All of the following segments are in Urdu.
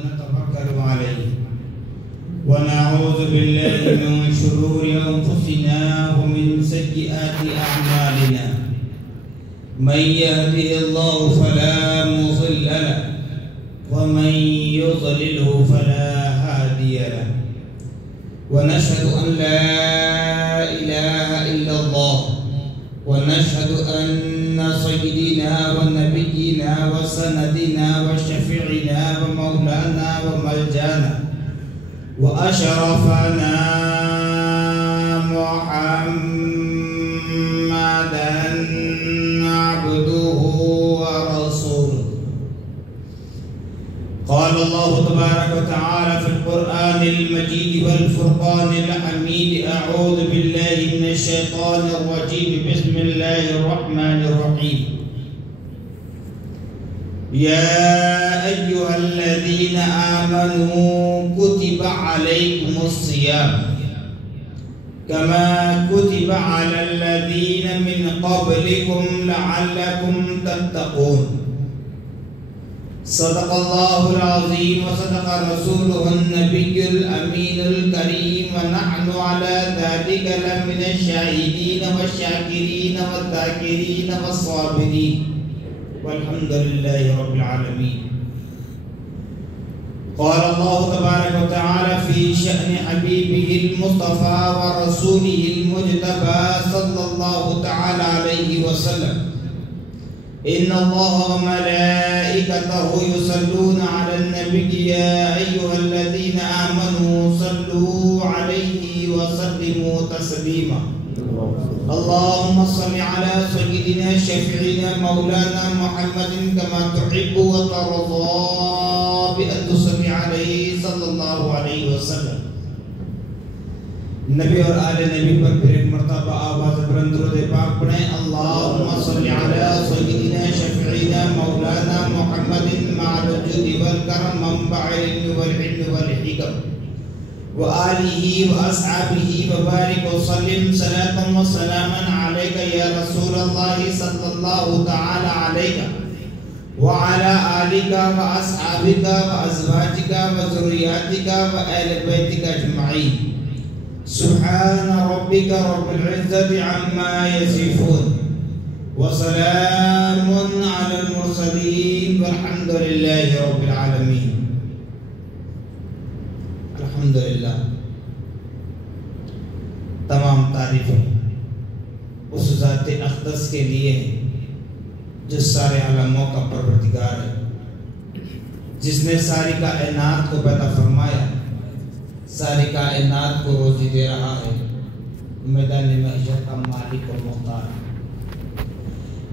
ونتوكل عليه ونعوذ بالله من شرور أنفسنا ومن سيئات أعمالنا من يهده الله فلا مضل له ومن يضلله فلا هادي له ونشهد أن لا إله إلا الله ونشهد أن سيدنا ونبينا وسندنا وشفيعنا ومولانا وملجانا وأشرفنا محمدا عبده ورسوله. قال الله تبارك وتعالى في القرآن المجيد والفرقان الحميد: أعوذ بالله من الشيطان الرجيم، بسم الله الرحمن الرحيم. يا أيها الذين آمنوا كتب عليكم الصيام كما كتب على الذين من قبلكم لعلكم تتقون. صدق الله العظيم وصدق رسوله النبي الأمين الكريم ونحن على ذلك لمن الشاهدين والشاكرين والذاكرين والصابرين والحمد لله رب العالمين. قال الله تبارك وتعالى في شأن حبيبه المصطفى ورسوله المجتبى صلى الله تعالى عليه وسلم: إن الله وملائكته يصلون على النبي يا أيها الذين آمنوا صلوا عليه وسلموا تسليما. اللهم صل على سيدنا شفيعنا مولانا محمد كما تحب وترضى بأن تصلي عليه صلى الله عليه وسلم. نبی اور آل نبی پر پھر ایک مرتبہ آواز بلند درود پاک پڑھیں: اللہم صل علی سیدنا شفیعنا مولانا محمد مع الجود والکرم منبع العلم والعلم والحکم وآلہ واصحابہ وبارک وسلم صلاۃ وسلاما علیک یا رسول اللہ صلی اللہ تعالی علیک وعلى آلک واصحابک وازواجک وذریاتک وآل بیتک اجمعین. سبحان ربك رب العزة عما يصفون وسلام على المرسلين والحمد لله رب العالمين. الحمدللہ، تمام تعریفیں اس ذات اقدس کے لیے جو سارے عالموں کا پروردگار ہے، جس نے ساری کائنات کو پیدا فرمایا، ساری کائنات کو روزی دے رہا ہے، میدان معیشت کا مالک اور مختار.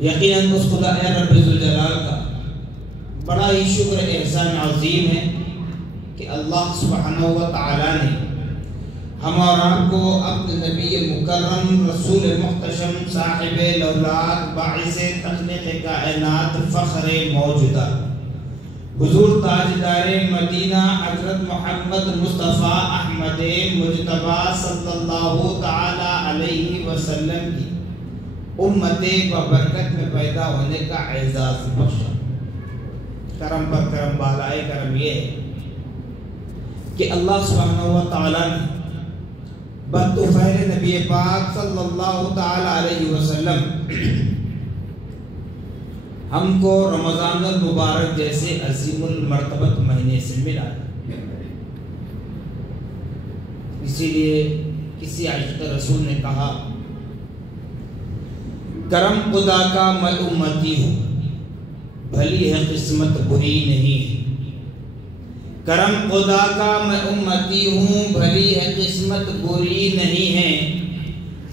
یقیناً اس خدا رب ذوالجلال کا بڑا ہی شکر احسان عظیم ہے کہ اللہ سبحانہ و تعالی نے ہم اور آپ کو اپنے نبی مکرم رسول محتشم صاحب الاولاد باعث تخلیق کائنات فخر موجودہ حضور تاجدار مدینہ حضرت محمد مصطفیٰ احمد مجتبیٰ صلی اللہ تعالی علیہ وسلم کی امت ببرکت میں پیدا ہونے کا اعزاز بخشا. کرم پر کرم بالائے کرم یہ ہے کہ اللہ سبحانہ و تعالی نے بطفیل نبی پاک صلی اللہ تعالی علیہ وسلم ہم کو رمضان المبارک جیسے عظیم المرتبت مہینے سے ملا ہے. اسی لیے کسی عاشق رسول نے کہا: کرم خدا کا میں امتی ہوں، بھلی ہے قسمت بری نہیں. کرم خدا کا میں امتی ہوں، بھلی ہے قسمت بری نہیں ہے.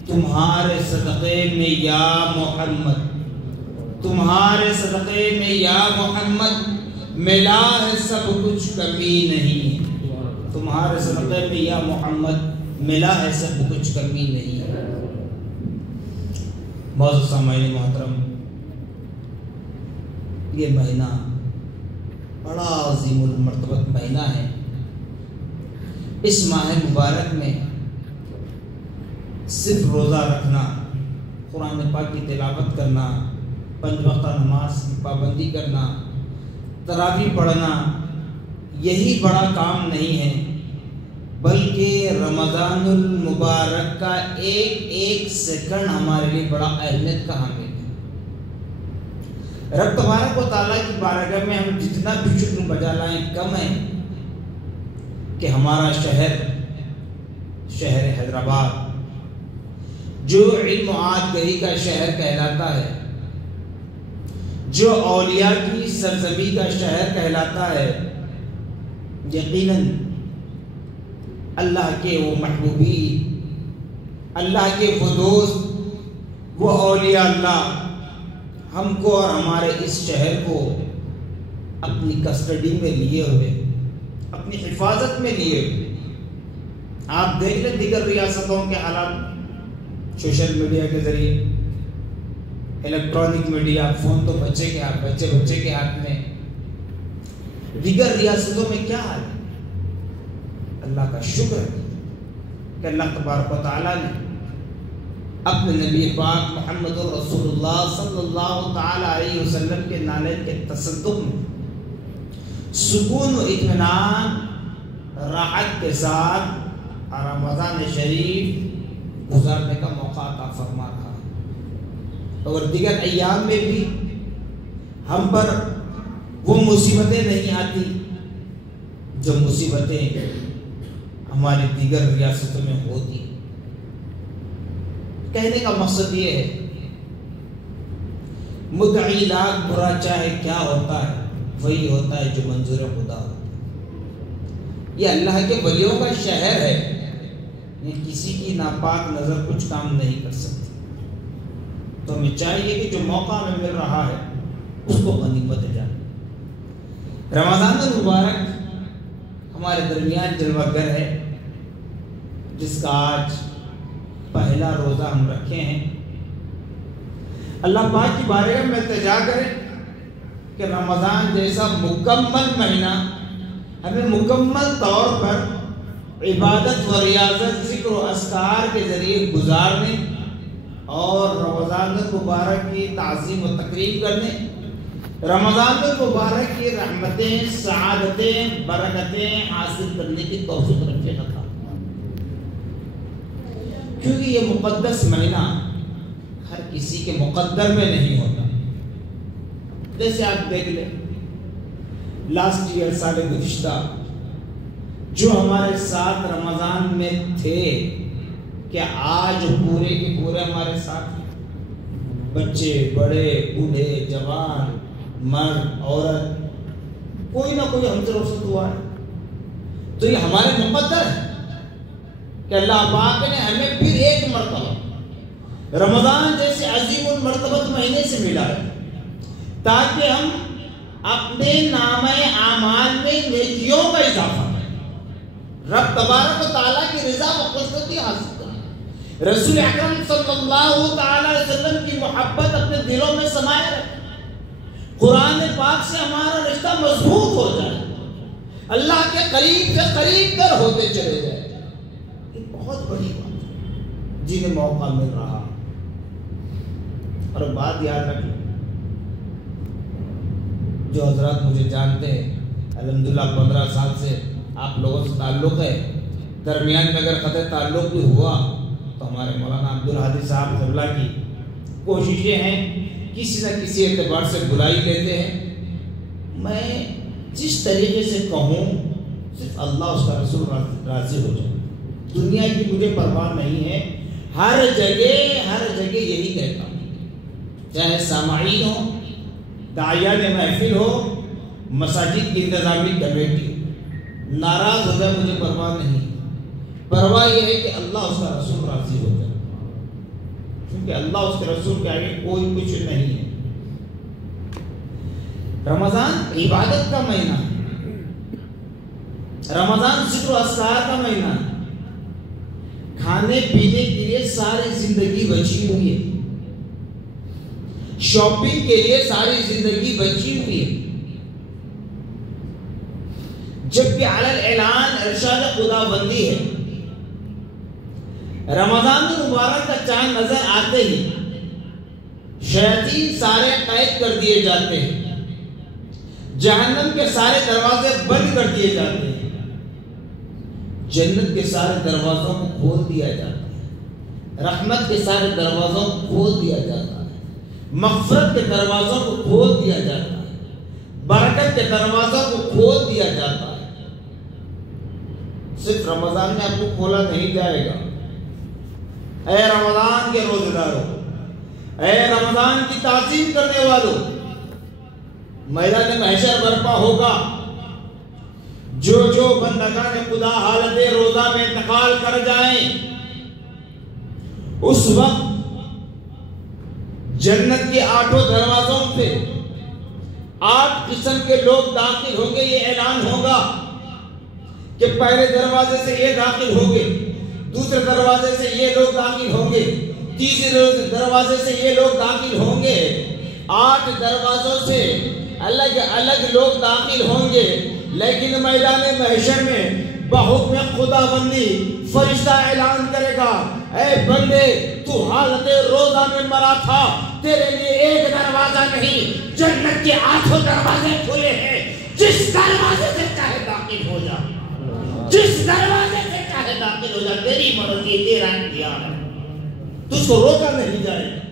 تمہارے صدقے میں یا محمد، تمہارے صدقے میں یا محمد ملا ہے سب کچھ کمی نہیں. تمہارے صدقے میں یا محمد ملا ہے سب کچھ کمی نہیں. معزز سامعین محترم، یہ مہینہ بڑا عظیم المرتبت مہینہ ہے. اس ماہ مبارک میں صرف روزہ رکھنا، قرآن پاک کی تلاوت کرنا، 5 وقتہ نماز کی پابندی کرنا، تراویح پڑھنا، یہی بڑا کام نہیں ہے، بلکہ رمضان المبارک کا ایک ایک سیکنڈ ہمارے لیے بڑا اہمیت کا حامل ہے۔ رب تبارک و تعالیٰ کی بارگاہ میں ہم جتنا بھی شکر بجا لائیں کم ہے کہ ہمارا شہر حیدرآباد جو علم و آگہی کا شہر کہلاتا ہے، جو اولیاء کی سرزمین کا شہر کہلاتا ہے، یقیناً اللہ کے وہ محبوبین، اللہ کے وہ دوست، وہ اولیاء اللہ ہم کو اور ہمارے اس شہر کو اپنی کسٹڈی میں لیے ہوئے، اپنی حفاظت میں لیے ہوئے۔ آپ دیکھ لیں دیگر ریاستوں کے حالات، سوشل میڈیا کے ذریعے، الیکٹرانک میڈیا، فون تو بچے کے ہاتھ میں، دیگر ریاستوں میں کیا حال ہے؟ اللہ کا شکر ہے کہ اللہ تبارک و تعالیٰ نے اپنے نبی پاک محمد رسول اللہ صلی اللہ تعالی علیہ وسلم کے نالے کے تصدق میں سکون و اطمینان راحت کے ساتھ رمضان شریف گزارنے کا موقع عطا فرما رہا ہے، اور دیگر ایام میں بھی ہم پر وہ مصیبتیں نہیں آتی جو مصیبتیں ہماری دیگر ریاستوں میں ہوتی۔ کہنے کا مقصد یہ ہے، مدعی لاکھ برا چاہے کیا ہوتا ہے، وہی ہوتا ہے جو منظور خدا ہوتا ہے۔ یہ اللہ کے ولیوں کا شہر ہے، کسی کی ناپاک نظر کچھ کام نہیں کر سکتی۔ تو ہمیں چاہیے کہ جو موقع ہمیں مل رہا ہے اس کو غنیمت جانے۔ رمضان المبارک ہمارے درمیان جلوہ گر ہے، جس کا آج پہلا روزہ ہم رکھے ہیں۔ اللہ پاک کی بارگاہ میں التجا کریں کہ رمضان جیسا مکمل مہینہ ہمیں مکمل طور پر عبادت و ریاضت، ذکر و اذکار کے ذریعے گزارنے اور رمضان المبارک کی تعظیم و تقریب کرنے، رمضان المبارک کی رحمتیں، سعادتیں، برکتیں حاصل کرنے کی توفیق رکھے عطا، کیونکہ یہ مقدس مہینہ ہر کسی کے مقدر میں نہیں ہوتا۔ جیسے آپ دیکھ لیں لاسٹ ایئر، سال گزشتہ جو ہمارے ساتھ رمضان میں تھے، کہ آج پورے کے پورے ہمارے ساتھ، بچے، بڑے، بوڑھے، جوان، مرد، عورت، کوئی نہ کوئی ہم سے رخصت ہوا ہے۔ تو یہ ہمارے مقدر ہے کہ اللہ پاک نے ہمیں پھر ایک مرتبہ رمضان جیسے عظیم المرتبت مہینے سے ملا ہے، تاکہ ہم اپنے نامہ اعمال میں نیکیوں کا اضافہ کریں، رب تبارک و تعالیٰ کی رضا و خوشنودی حاصل کریں، رسول اکرم صلی اللہ تعالی علیہ وسلم کی محبت اپنے دلوں میں سمائے رکھیں، قرآن پاک سے ہمارا رشتہ مضبوط ہو جائے، اللہ کے قریب سے قریب تر ہوتے چلے جائے۔ یہ بہت بڑی بات ہے جنہیں موقع مل رہا۔ اور بات یاد رکھیں، جو حضرات مجھے جانتے ہیں، الحمدللہ 15 سال سے آپ لوگوں سے تعلق ہے، درمیان میں اگر قطع تعلق بھی ہوا تو ہمارے مولانا عبدالحادی صاحب قبلہ کی کوششیں ہیں، کسی نہ کسی اعتبار سے بلائی لیتے ہیں۔ میں جس طریقے سے کہوں صرف اللہ اس کا رسول راضی ہو جائے، دنیا کی مجھے پرواہ نہیں ہے، ہر جگہ یہی کہتا ہوں، چاہے سامعین ہو، داعیان محفل ہو، مساجد کی انتظامی کمیٹی، ناراض ہو جائے مجھے پرواہ نہیں، پرواہ یہ ہے کہ اللہ اس کا رسول راضی ہو جائے، کیونکہ اللہ اس کے رسول کے آگے کوئی کچھ نہیں ہے۔ رمضان عبادت کا مہینہ، رمضان ذکر و اذکار کا مہینہ، کھانے پینے کے لیے ساری زندگی بچی ہوئی ہے، شاپنگ کے لیے ساری زندگی بچی ہوئی ہے، جبکہ علی الاعلان ارشاد خدا بندی ہے، رمضان المبارک کا چاند نظر آتے ہی شیاطین سارے قید کر دیے جاتے ہیں، جہنم کے سارے دروازے بند کر دیے جاتے ہیں، جنت کے سارے دروازوں کو کھول دیا جاتا ہے، رحمت کے سارے دروازوں کو کھول دیا جاتا ہے، مغفرت کے دروازوں کو کھول دیا جاتا ہے، برکت کے دروازوں کو کھول دیا جاتا ہے۔ صرف رمضان میں آپ کو کھولا نہیں جائے گا۔ اے رمضان کے روزے داروں، اے رمضان کی تعظیم کرنے والوں، میدان محشر برپا ہوگا۔ جو جو بندگان خدا حالت روزہ میں انتقال کر جائیں، اس وقت جنت کے 8 دروازوں پہ 8 قسم کے لوگ داخل ہوں گے۔ یہ اعلان ہوگا کہ پہلے دروازے سے یہ داخل ہوں گے، دوسرے دروازے سے یہ لوگ داخل ہوں گے، تیسرے دروازے سے یہ لوگ داخل ہوں گے۔ 8 دروازوں سے الگ الگ لوگ داخل ہوں گے، لیکن میدان محشر میں بحکم خدا بندی فرشتہ اعلان کرے گا، اے بندے تو حالت روزہ میں مرا تھا، تیرے لیے ایک دروازہ نہیں، جنت کے 8 دروازے کھلے ہیں، جس دروازے سے چاہے داخل ہو جا، جس دروازے سے چاہے داخل ہو جا، تیری مرضی، تیرا اختیار ہے، تجھ کو روکا نہیں جائے گا۔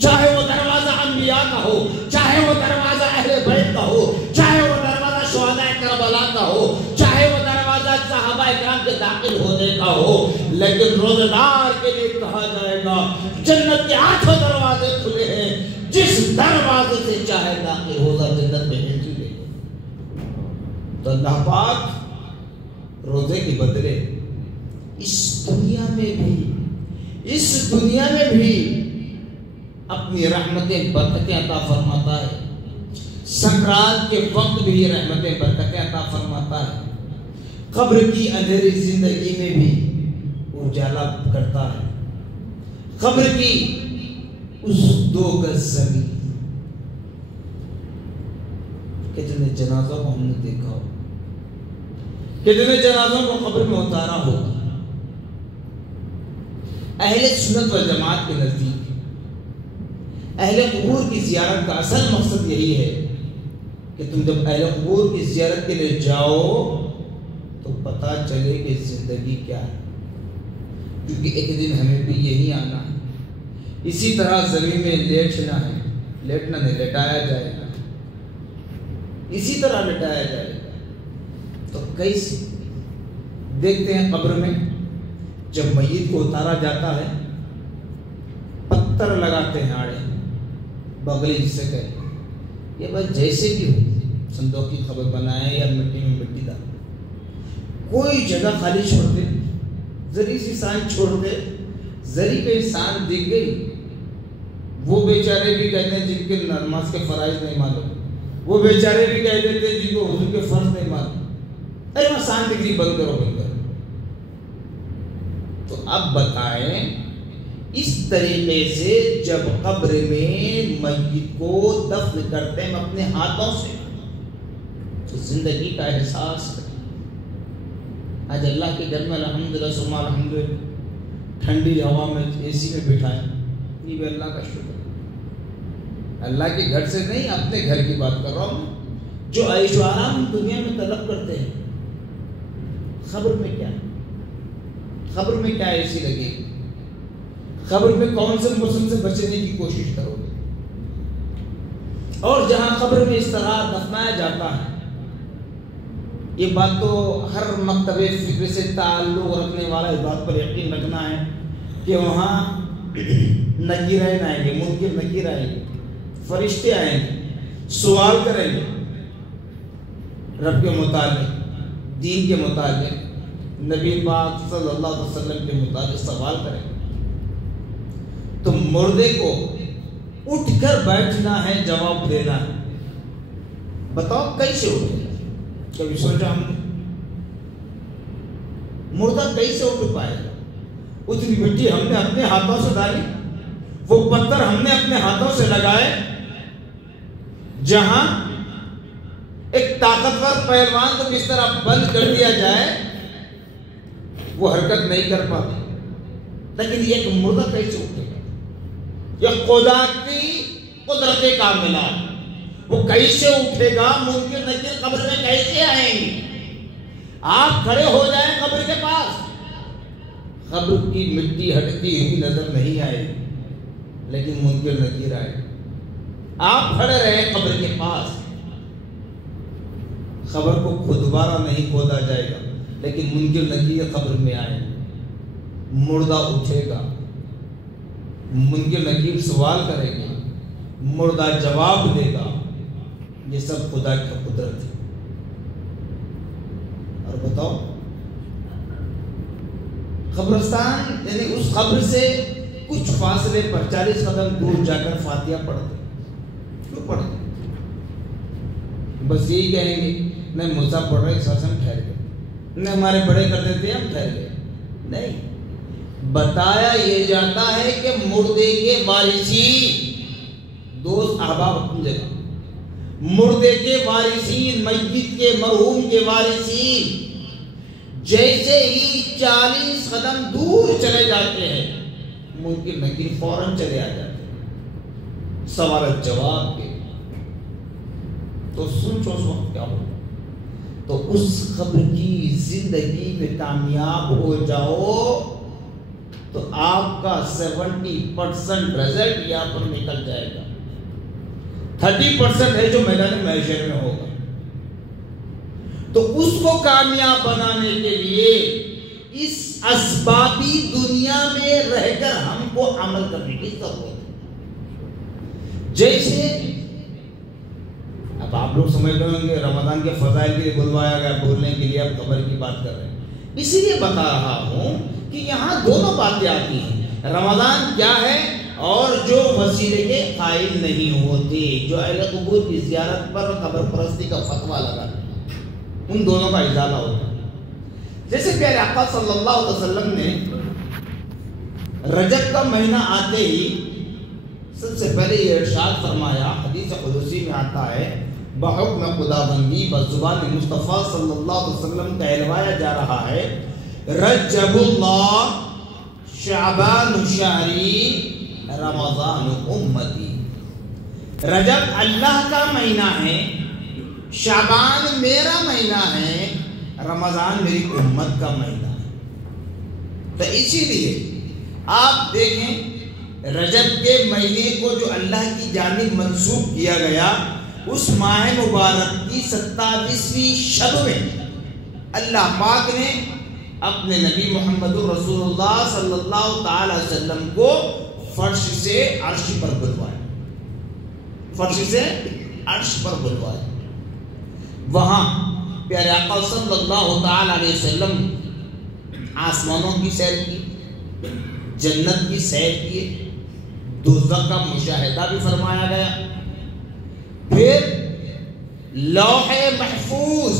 چاہے وہ دروازہ انبیاء کا ہو، چاہے وہ دروازہ اہل بیت کا ہو، چاہے وہ دروازہ شہداء کربلا کا ہو، چاہے وہ دروازہ صحابہ کرام کے داخل ہونے کا ہو، لیکن روزہ دار کے لیے کہا جائے گا جنت کے 8 دروازے کھلے ہیں، جس دروازے سے چاہے داخل ہو جا، جنت میں انٹری لے گا۔ تو اللہ پاک روزے کے بدلے اس دنیا میں بھی اپنی رحمتیں برکتیں عطا فرماتا ہے، سکرات کے وقت بھی یہ رحمتیں برکتیں عطا فرماتا ہے، قبر کی اندھیری زندگی میں بھی اجالا کرتا ہے، قبر کی اس 2 گز زمین، کتنے جنازوں کو ہم نے دیکھا ہو، کتنے جنازوں کو قبر میں اتارا ہوگا۔ اہل سنت والجماعت کے نزدیک اہل قبور کی زیارت کا اصل مقصد یہی ہے کہ تم جب اہل قبور کی زیارت کے لیے جاؤ تو پتہ چلے کہ زندگی کیا ہے، کیونکہ ایک دن ہمیں بھی یہی آنا ہے، اسی طرح زمین میں لیٹنا ہے، لیٹنا نہیں، لٹایا جائے گا، اسی طرح لٹایا جائے گا۔ تو کیسے دیکھتے ہیں قبر میں جب میت کو اتارا جاتا ہے، پتھر لگاتے ہیں آڑے بغلی جسے کہے، یہ بس جیسے بھی ہو، صندوق کی قبر بنائے یا مٹی میں مٹی ڈال، کوئی جگہ خالی چھوڑ دے، ذری سی سان چھوڑ دے، ذری پہ سان دکھ گئی، وہ بیچارے بھی کہتے ہیں جن کے نماز کے فرائض نہیں معلوم، وہ بیچارے بھی کہہ دیتے ہیں جن کو وضو کے فرض نہیں معلوم، ارے وہاں سان دکھ گئی، بند کرو بند کرو۔ تو اب بتائیں اس طریقے سے جب قبر میں میت کو دفن کرتے ہیں اپنے ہاتھوں سے تو زندگی کا احساس کریں۔ آج اللہ کے گھر میں الحمدللہ ثم الحمدللہ ٹھنڈی ہوا میں اے سی میں بٹھائیں، یہ بھی اللہ کا شکر ہے۔ اللہ کے گھر سے نہیں، اپنے گھر کی بات کر رہا ہوں، جو عیش و آرام دنیا میں طلب کرتے ہیں، قبر میں کیا، قبر میں کیا اے سی لگے گی، قبر میں کون سے موسم سے بچنے کی کوشش کرو گے؟ اور جہاں قبر میں اس طرح دفنایا جاتا ہے، یہ بات تو ہر مکتب فکر سے تعلق رکھنے والا اس بات پر یقین رکھنا ہے کہ وہاں نکیر آئیں گے، منکر نکیر آئیں گے، فرشتے آئیں گے، سوال کریں گے رب کے متعلق، دین کے متعلق، نبی پاک صلی اللہ علیہ وسلم کے متعلق سوال کریں گے۔ تو مردے کو اٹھ کر بیٹھنا ہے، جواب دینا ہے۔ بتاؤ کیسے اٹھے؟ کبھی سوچا ہم نے؟ مردہ کیسے اٹھ پائے گا؟ اتنی مٹی ہم نے اپنے ہاتھوں سے ڈالی، وہ پتھر ہم نے اپنے ہاتھوں سے لگائے، جہاں ایک طاقتور پہلوان کو کس طرح بند کر دیا جائے وہ حرکت نہیں کر پاتے، لیکن ایک مردہ کیسے اٹھے گا؟ یہ خدا کی قدرت کاملہ، وہ کیسے اٹھے گا؟ منکر نکیر قبر میں کیسے آئیں گے؟ آپ کھڑے ہو جائیں قبر کے پاس، قبر کی مٹی ہٹتی ہوئی نظر نہیں آئے، لیکن منکر نکیر آئے۔ آپ کھڑے رہے قبر کے پاس، قبر کو دوبارہ نہیں کھودا جائے گا، لیکن منکر نکیر قبر میں آئے، مردہ اٹھے گا، منکر نکیر سوال کرے گا، مردہ جواب دے گا۔ یہ سب خدا کی قدرت ہے۔ اور بتاؤ، قبرستان یعنی اس قبر سے کچھ فاصلے پر 40 قدم دور جا کر فاتحہ پڑھتے، کیوں پڑھتے؟ بس یہی کہیں گے نہیں ملتا پڑھ رہے اس ہم ٹھہر گئے، نہیں ہمارے بڑے کرتے تھے ہم ٹھہر گئے۔ نہیں، بتایا یہ جاتا ہے کہ مردے کے وارثین، دوست احباب اپنی جگہ، مردے کے وارثین، میت کے مرحوم کے وارثین جیسے ہی 40 قدم دور چلے جاتے ہیں، منکر نکیر فوراً چلے آ جاتے ہیں سوال جواب کے۔ تو سوچو اس وقت کیا ہو، تو اس قبر کی زندگی میں کامیاب ہو جاؤ تو آپ کا 70% رزلٹ یہاں پر نکل جائے گا، 30% ہے جو میدان محشر میں ہوگا۔ تو اس کو کامیاب بنانے کے لیے اس اسبابی دنیا میں رہ کر ہم کو عمل کرنے کی ضرورت ہے۔ جیسے اب آپ لوگ سمجھ رہے ہوں گے رمضان کے فضائل کے لیے بلوایا گیا، بولنے کے لیے اب قبر کی بات کر رہے ہیں، اسی لیے بتا رہا ہوں کہ یہاں دونوں باتیں آتی ہیں، رمضان کیا ہے اور جو وسیلے کے قائل نہیں ہوتے، جو اہل قبور کی زیارت پر قبر پرستی کا فتویٰ لگاتے، ان دونوں کا ازالہ ہوتا ہے۔ جیسے پیارے آقا صلی اللہ علیہ وسلم نے رجب کا مہینہ آتے ہی سب سے پہلے یہ ارشاد فرمایا، حدیث قدسی میں آتا ہے، بحکم خداوندی بزبان مصطفیٰ صلی اللہ علیہ وسلم کہلوایا جا رہا ہے، رجب اللہ شعبان شہری رمضان امتی۔ رجب اللہ کا مہینہ ہے، شعبان میرا مہینہ ہے، رمضان میری امت کا مہینہ ہے۔ تو اسی لیے آپ دیکھیں رجب کے مہینے کو جو اللہ کی جانب منسوب کیا گیا، اس ماہ مبارک کی 27ویں شب میں اللہ پاک نے اپنے نبی محمد رسول اللہ صلی اللہ تعالی وسلم کو فرش سے عرش پر بلوایا، فرش سے عرش پر بلوایا۔ وہاں پیارے آقا صلی اللہ تعالی علیہ وسلم آسمانوں کی سیر کی، جنت کی سیر کی، دوزخ کا مشاہدہ بھی فرمایا گیا، پھر لوح محفوظ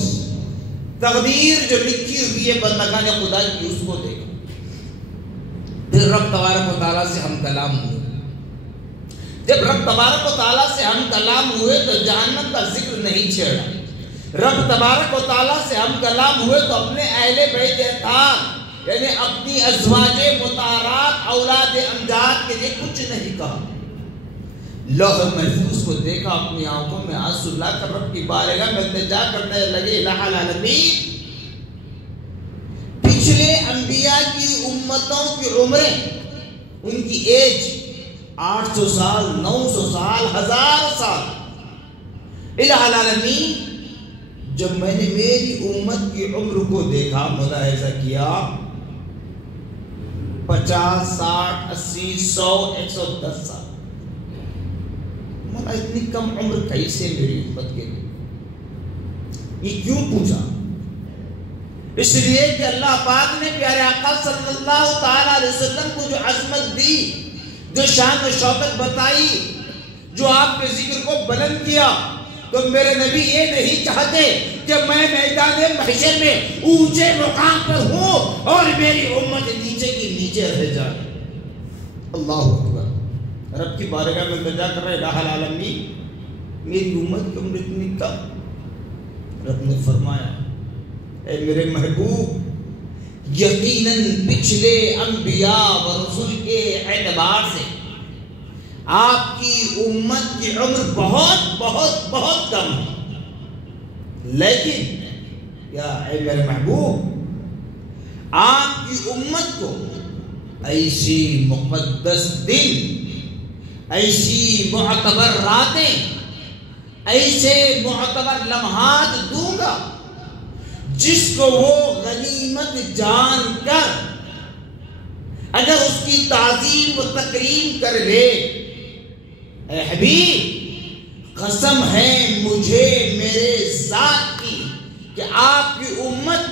تقدیر جو لکھی ہوئی ہے بندگان خدا کی اس کو دیکھا، پھر رب تبارک و تعالیٰ سے ہم کلام ہوئے۔ جب رب تبارک و تعالیٰ سے ہم کلام ہوئے تو جہنم کا ذکر نہیں چھیڑا، رب تبارک و تعالیٰ سے ہم کلام ہوئے تو اپنے اہل بیت اطہار یعنی اپنی ازواج مطہرات اولاد امجاد کے لیے کچھ نہیں کہا، لوح محفوظ کو دیکھا، اپنی آنکھوں میں آنسو لا کر رب کی بارگاہ میں التجا کرنے لگے، الہ العالمین پچھلے انبیاء کی امتوں کی عمریں، ان کی ایج 800 سال 900 سال 1000 سال، الہ العالمین جب میں نے میری امت کی عمر کو دیکھا، ملاحظہ کیا، 50 60 80 100 110 سال، مولا اتنی کم عمر کیسے میری امت کے لیے؟ یہ کیوں پوچھا؟ اس لیے کہ اللہ پاک نے پیارے آقا صلی اللہ تعالی علیہ وسلم کو جو عظمت دی، جو شان و شوکت بتائی، جو آپ کے ذکر کو بلند کیا، تو میرے نبی یہ نہیں چاہتے کہ میں میدان محشر میں اونچے مقام پر ہوں اور میری امت نیچے کی نیچے رہ جائے۔ اللہ اکبر، رب کی بارگاہ میں التجا کر رہے، الہ العالمین میری امت کی عمر اتنی کم۔ رب نے فرمایا، اے میرے محبوب، یقیناً پچھلے انبیاء و رسول کے اعتبار سے آپ کی امت کی عمر بہت بہت بہت کم ہے، لیکن کیا اے میرے محبوب، آپ کی امت کو ایسی مقدس دن، ایسی معتبر راتیں، ایسے معتبر لمحات دوں گا جس کو وہ غنیمت جان کر اگر اس کی تعظیم و تکریم کر لے، اے حبیب قسم ہے مجھے میرے ذات کی کہ آپ کی امت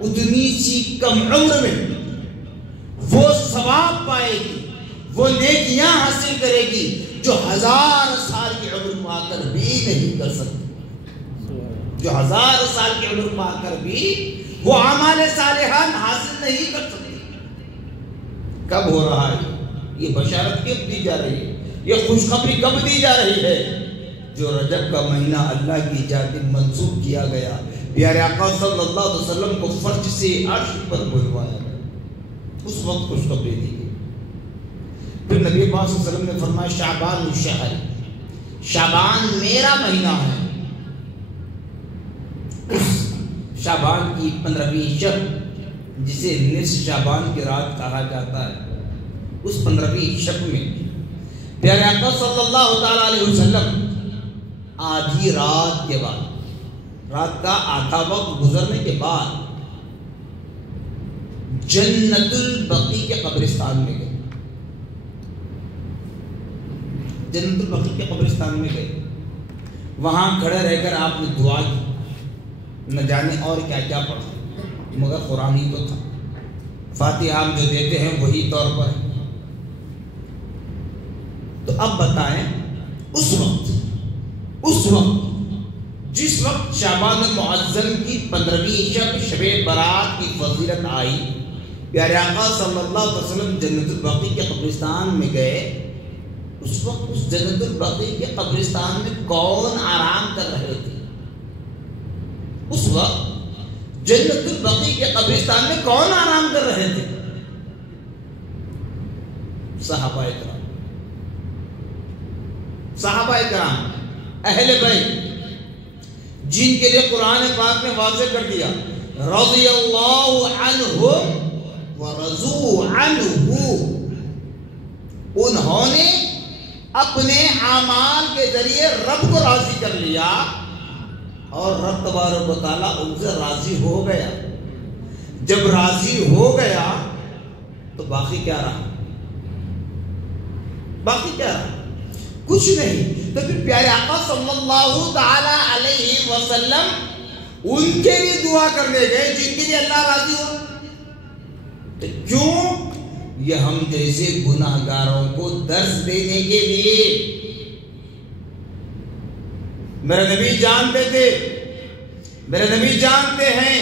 اتنی سی کم عمر میں وہ ثواب پائے گی، وہ نیکیاں حاصل کرے گی جو 1000 سال کی عمر پا کر بھی نہیں کر سکتی، جو 1000 سال کی عمر پا کر بھی وہ اعمال صالحات حاصل نہیں کر سکتی۔ کب ہو رہا ہے یہ بشارت؟ کب دی جا رہی ہے یہ خوشخبری؟ کب دی جا رہی ہے؟ جو رجب کا مہینہ اللہ کی جانب منسوب کیا گیا، پیارے آقا صلی اللہ علیہ وسلم کو فرش سے عرش پر بلوایا گیا، اس وقت خوشخبری دی گئی۔ پھر نبی پاک صلی اللہ علیہ وسلم نے فرمایا شعبان الشہر، شعبان میرا مہینہ ہے۔ اس شعبان کی 15ویں شب جسے نصف شعبان کی رات کہا جاتا ہے، اس 15ویں شب میں پیارے آقا صلی اللہ تعالی علیہ وسلم آدھی رات کے بعد، رات کا آدھا وقت گزرنے کے بعد جنت البقیع کے قبرستان میں گئے، جنت البقیع کے قبرستان میں گئے۔ وہاں کھڑے رہ کر آپ نے دعا کی، نہ جانے اور کیا کیا پڑھا، مگر قرآن ہی تو تھا، فاتحہ ہم جو دیتے ہیں وہی طور پر ہے۔ تو اب بتائیں اس وقت جس وقت شعبان المعظم کی 15ویں شب شب برات کی فضیلت آئی، پیارے آقا صلی اللہ علیہ وسلم جنت البقیع کے قبرستان میں گئے، اس وقت اس جنت البقیع کے قبرستان میں کون آرام کر رہے تھے؟ اس وقت جنت البقیع کے قبرستان میں کون آرام کر رہے تھے؟ صحابہ کرام، صحابہ کرام، اہل بیت، جن کے لیے قرآن پاک نے واضح کر دیا رضی اللہ عنہم ورضوا عنہ، انہوں نے اپنے اعمال کے ذریعے رب کو راضی کر لیا اور رب تبارک و تعالیٰ ان سے راضی ہو گیا۔ جب راضی ہو گیا تو باقی کیا رہا؟ باقی کیا رہا؟ کچھ نہیں۔ تو پھر پیارے آقا صلی اللہ تعالی علیہ وسلم ان کے لیے دعا کرنے گئے جن کے لیے اللہ راضی ہو۔ تو کیوں؟ یہ ہم جیسے گناہگاروں کو درس دینے کے لیے۔ میرے نبی جانتے تھے، میرے نبی جانتے ہیں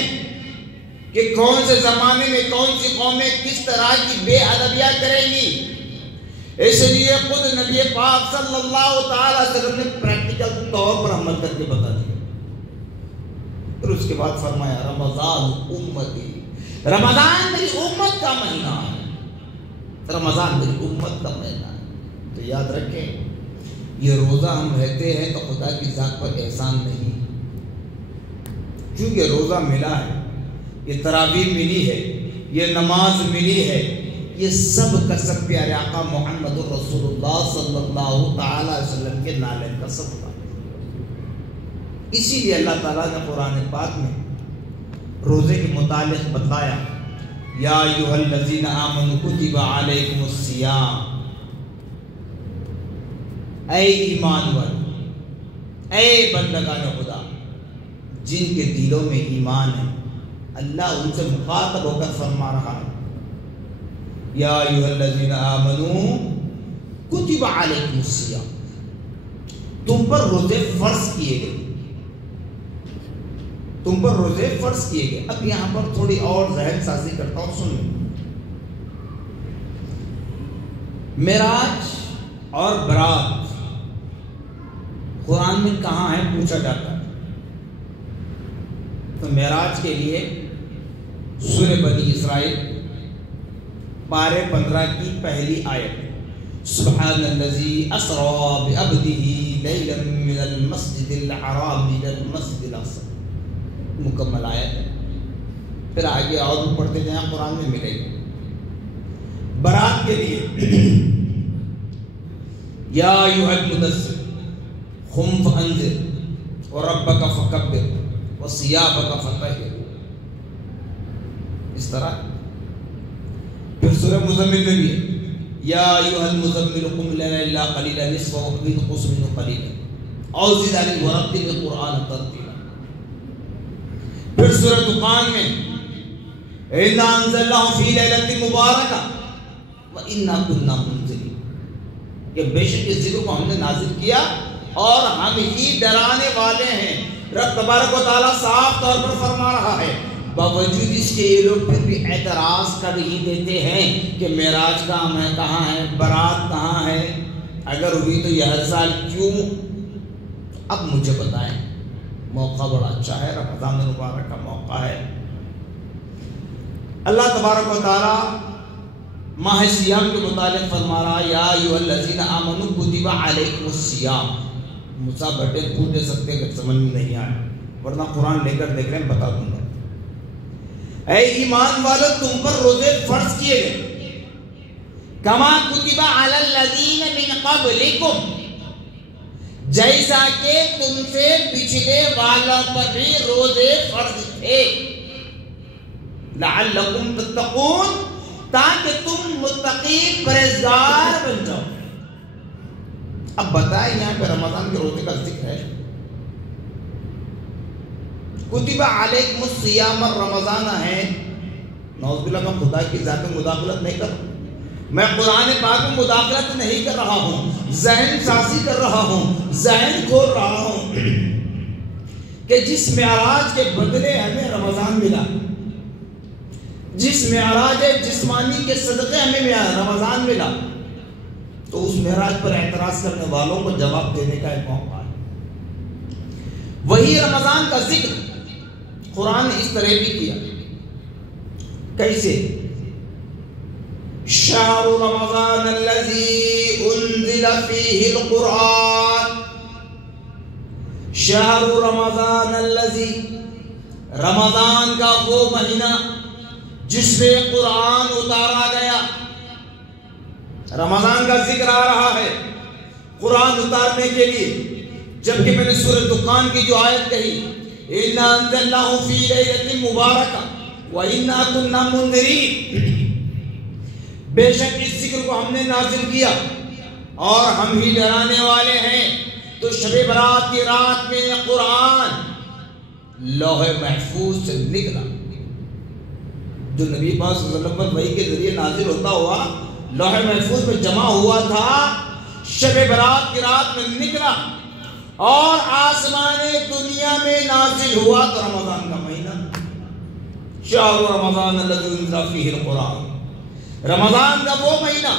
کہ کون سے زمانے میں کون سی قومیں کس طرح کی بے ادبیاں کریں گی، اس لیے خود نبی پاک صلی اللہ تعالی وسلم نے پریکٹیکل طور پر عمل کر کے بتا دیا۔ پھر اس کے بعد فرمایا رمضان امتی، رمضان میری امت کا مہینہ ہے، رمضان میری امت کا مہینہ ہے۔ تو یاد رکھیں یہ روزہ ہم رہتے ہیں تو خدا کی ذات پر احسان نہیں، چونکہ روزہ ملا ہے، یہ تراویح ملی ہے، یہ نماز ملی ہے، یہ سب کا سب پیارے آقا محمد رسول اللہ صلی اللہ تعالی علیہ وسلم کے نالے کا صدقہ۔ اسی لیے اللہ تعالیٰ نے قرآن پاک میں روزے کے متعلق بتایا یا ایھا الذین آمنوا کتب علیکم الصیام، اے ایمان والو، اے بندگان خدا جن کے دلوں میں ایمان ہے، اللہ ان سے مخاطب ہو کر فرما رہا ہے یا ایھا الذین آمنوا کتب علیکم الصیام، تم پر روزے فرض کیے گئے، تم پر روزے فرض کیے گئے۔ اب یہاں پر تھوڑی اور ذہن سازی کرتا ہوں، سن لیں۔ معراج اور برات قرآن میں کہاں ہے پوچھا جاتا ہے، تو معراج کے لیے سورہ بنی اسرائیل پارے 15 کی پہلی آیت، سبحان الذي اسرا بعبده ليلا من المسجد الحرام الى المسجد الاقصى. مکمل آیت ہے. پھر آگے اور بھی پڑھتے جائیں, قرآن میں ملے گا. برات کے لیے یا ایھا المدثر قم فانذر وربک فکبر وثیابک فطہر, اس طرح. پھر سورہ مزمل میں بھی ہے یا ایھا المزمل قم اللیل الا قلیلا نصفہ وانقص منہ قلیلا او زد علیہ ورتل القرآن ترتیلا. پھر سورہ دخان میں انا انزلناہ فی لیلۃ مبارکہ وانا کنا منذرین, کہ بے شک اس ذکر کو ہم نے نازل کیا اور ہم ہی ڈرانے والے ہیں. رب تبارک و تعالیٰ صاف طور پر فرما رہا ہے, باوجود اس کے یہ لوگ پھر بھی اعتراض کر ہی دیتے ہیں کہ معراج کا ہمیں کہاں ہے, برات کہاں ہے, اگر ہوئی تو یہ ہر سال کیوں. اب مجھے بتائیں, موقع بڑا اچھا ہے, رمضان المبارک کا موقع ہے. اللہ تبارک و تعالیٰ ماہ سیام کے متعلق فرما رہا یا ایھا الذین آمنوا کتب علیکم الصیام. مصعب بیٹے پوچھ دے سکتے اگر سمجھ میں نہیں آیا, ورنہ قرآن لے کر دیکھ رہے ہیں, بتا دوں گا. اے ایمان والو تم پر روزے فرض کیے گئے کما کتب علی الذین من قبلکم, جیسا کہ تم سے پچھلے والوں پر بھی روزے فرض تھے, لعلکم تتقون, تاکہ تم متقی پرہیزگار بن جاؤ. اب بتائیں یہاں پہ رمضان کے روزے کا ذکر ہے. کتب علیکم الصیام رمضان ہے, نعوذ باللہ میں خدا کی ذات میں مداخلت نہیں کر رہا, میں قرآن پاک میں مداخلت نہیں کر رہا ہوں, ذہن سازی کر رہا ہوں, ذہن کھول رہا ہوں کہ جس معراج کے بدلے ہمیں رمضان ملا, جس معراج جسمانی کے صدقے ہمیں رمضان ملا, تو اس معراج پر اعتراض کرنے والوں کو جواب دینے کا ایک موقع ہے. وہی رمضان کا ذکر قرآن نے اس طرح بھی کیا. کیسے؟ شہر رمضان الذی انزل فیہ القرآن, شہر رمضان الذی, رمضان کا وہ مہینہ جس میں قرآن اتارا گیا. رمضان کا ذکر آ رہا ہے قرآن اتارنے کے لیے, جبکہ میں نے سورہ دخان کی جو آیت کہی اِنَّا أَنزَلْنَاهُ فِي لَيْلَةٍ مُبَارَكَةٍ وَإِنَّا كُنَّا مُنذِرِينَ, بے شک اس ذکر کو ہم نے نازل کیا اور ہم ہی ڈرانے والے ہیں. تو شب برات کی رات میں قرآن لوح محفوظ سے نکلا, جو نبی پاک صلی اللہ علیہ وسلم پر وحی کے ذریعے نازل ہوتا ہوا لوح محفوظ میں جمع ہوا تھا, شب برات کی رات میں نکلا اور آسمان دنیا میں نازل ہوا. تو رمضان کا مہینہ, شہر رمضان الذی انزل فیہ القرآن, رمضان کا وہ مہینہ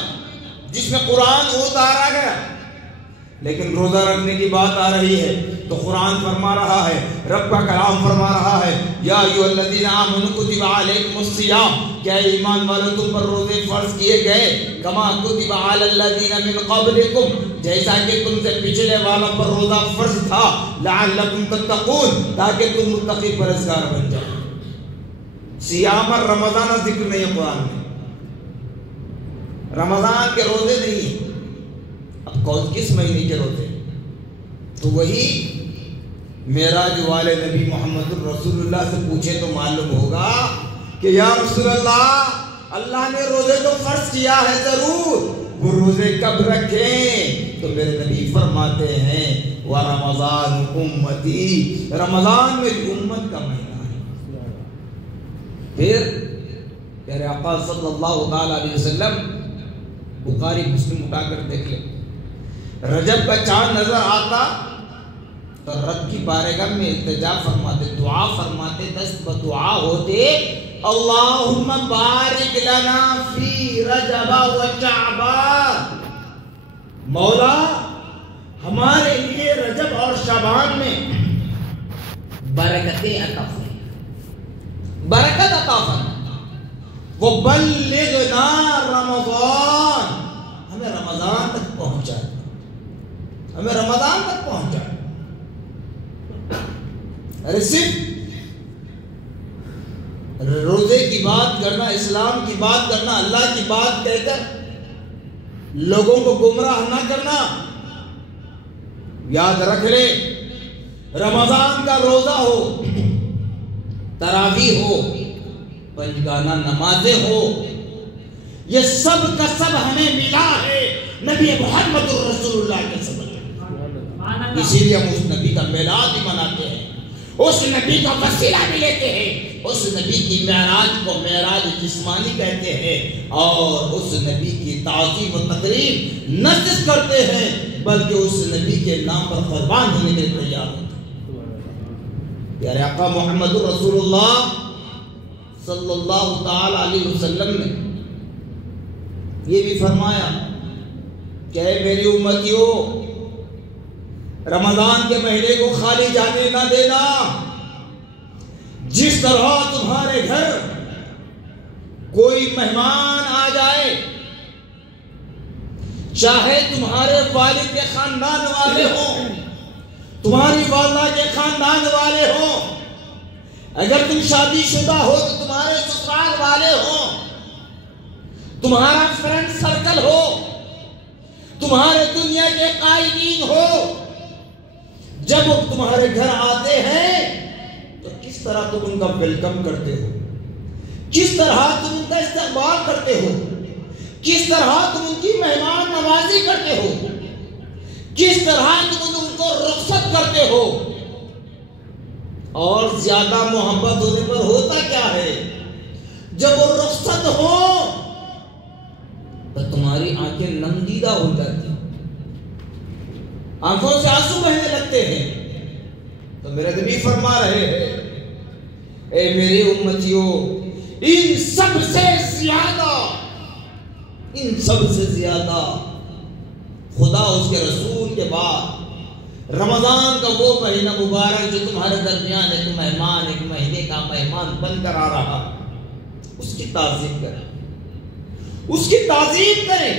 جس میں قرآن اتارا گیا. لیکن روزہ رکھنے کی بات آ رہی ہے تو قرآن فرما رہا ہے, رب کا کلام فرما رہا ہے یا ایھا الذین آمنوا کتب علیکم الصیام, کیا ایمان والو تم پر روزے فرض کیے گئے کما کتب علی الذین من قبلکم, جیسا کہ تم سے پچھلے والوں پر روزہ فرض تھا, لعلکم تتقون, تاکہ تم متقی پرہیزگار بن جاؤ. صیام رمضان ذکر نہیں ہے قرآن میں, رمضان کے روزے نہیں. اب کون کس مہینے کے روزے؟ تو وہی معراج والے نبی محمد رسول اللہ سے پوچھے تو معلوم ہوگا کہ یا رسول اللہ, اللہ نے روزے تو فرض کیا ہے ضرور, وہ روزے کب رکھیں؟ تو میرے نبی فرماتے ہیں وَرَمَضَانُ أُمَّتِي, رمضان میری امت کا مہینہ ہے. پھر پیارے آقا صلی اللہ علیہ وسلم, بخاری مسلم اٹھا کر دیکھ لیں, رجب کا چاند نظر آتا تو رب کی بارگاہ میں التجا فرماتے, دعا فرماتے, دست بدعا ہوتے, اللہم بارک لنا فی رجب و شعبان, مولا ہمارے لیے رجب اور شعبان میں برکتیں عطا فرما, برکت عطا فرما. وہ بلغنا رمضان, ہمیں رمضان رمضان تک پہنچائے، ہمیں رمضان تک پہنچائے۔ ارے صرف روزے کی بات کرنا، اسلام کی بات کرنا، اللہ کی بات کہہ کر لوگوں کو گمراہ نہ کرنا۔ یاد رکھ لے، رمضان کا روزہ ہو، تراویح ہو، پنجگانہ نمازیں ہو، یہ سب کا سب ہمیں ملا ہے نبی محمد رسول اللہ کے سبب۔ اسی لیے ہم اس نبی کا میلاد بھی مناتے ہیں، اس نبی کا وسیلہ بھی لیتے ہیں، اس نبی کی معراج کو معراج جسمانی کہتے ہیں، اور اس نبی کی تعظیم و تقریب نہ صرف کرتے ہیں بلکہ اس نبی کے نام پر قربان ہونے کے لیے تیار ہوتے ہیں۔ پیارے آقا محمد رسول اللہ صلی اللہ تعالی علیہ وسلم نے یہ بھی فرمایا کہ اے میری امتیوں، رمضان کے مہینے کو خالی جانے نہ دینا۔ جس طرح تمہارے گھر کوئی مہمان آ جائے، چاہے تمہارے والد کے خاندان والے ہوں، تمہاری والدہ کے خاندان والے ہوں، اگر تم شادی شدہ ہو تو تمہارے سسرال والے ہوں، تمہارا فرینڈ سرکل ہو، تمہارے دنیا کے قائدین ہو، جب وہ تمہارے گھر آتے ہیں تو کس طرح تم ان کا ویلکم کرتے ہو، کس طرح تم ان کا استقبال کرتے ہو، کس طرح تم ان کی مہمان نوازی کرتے ہو، کس طرح تم ان کو رخصت کرتے ہو۔ اور زیادہ محبت ہونے پر ہوتا کیا ہے، جب وہ رخصت ہو تو تمہاری آنکھیں نمدیدہ ہو جاتی، آنکھوں سے آنسو بہنے لگتے ہیں۔ تو میرے نبی فرما رہے ہیں، اے میری امتیوں، ان سب سے زیادہ خدا اس کے رسول کے بعد رمضان کا وہ مہینہ مبارک جو تمہارے درمیان ایک مہمان، ایک مہینے کا مہمان بن کر آ رہا، اس کی تعظیم کریں، اس کی تعظیم کریں۔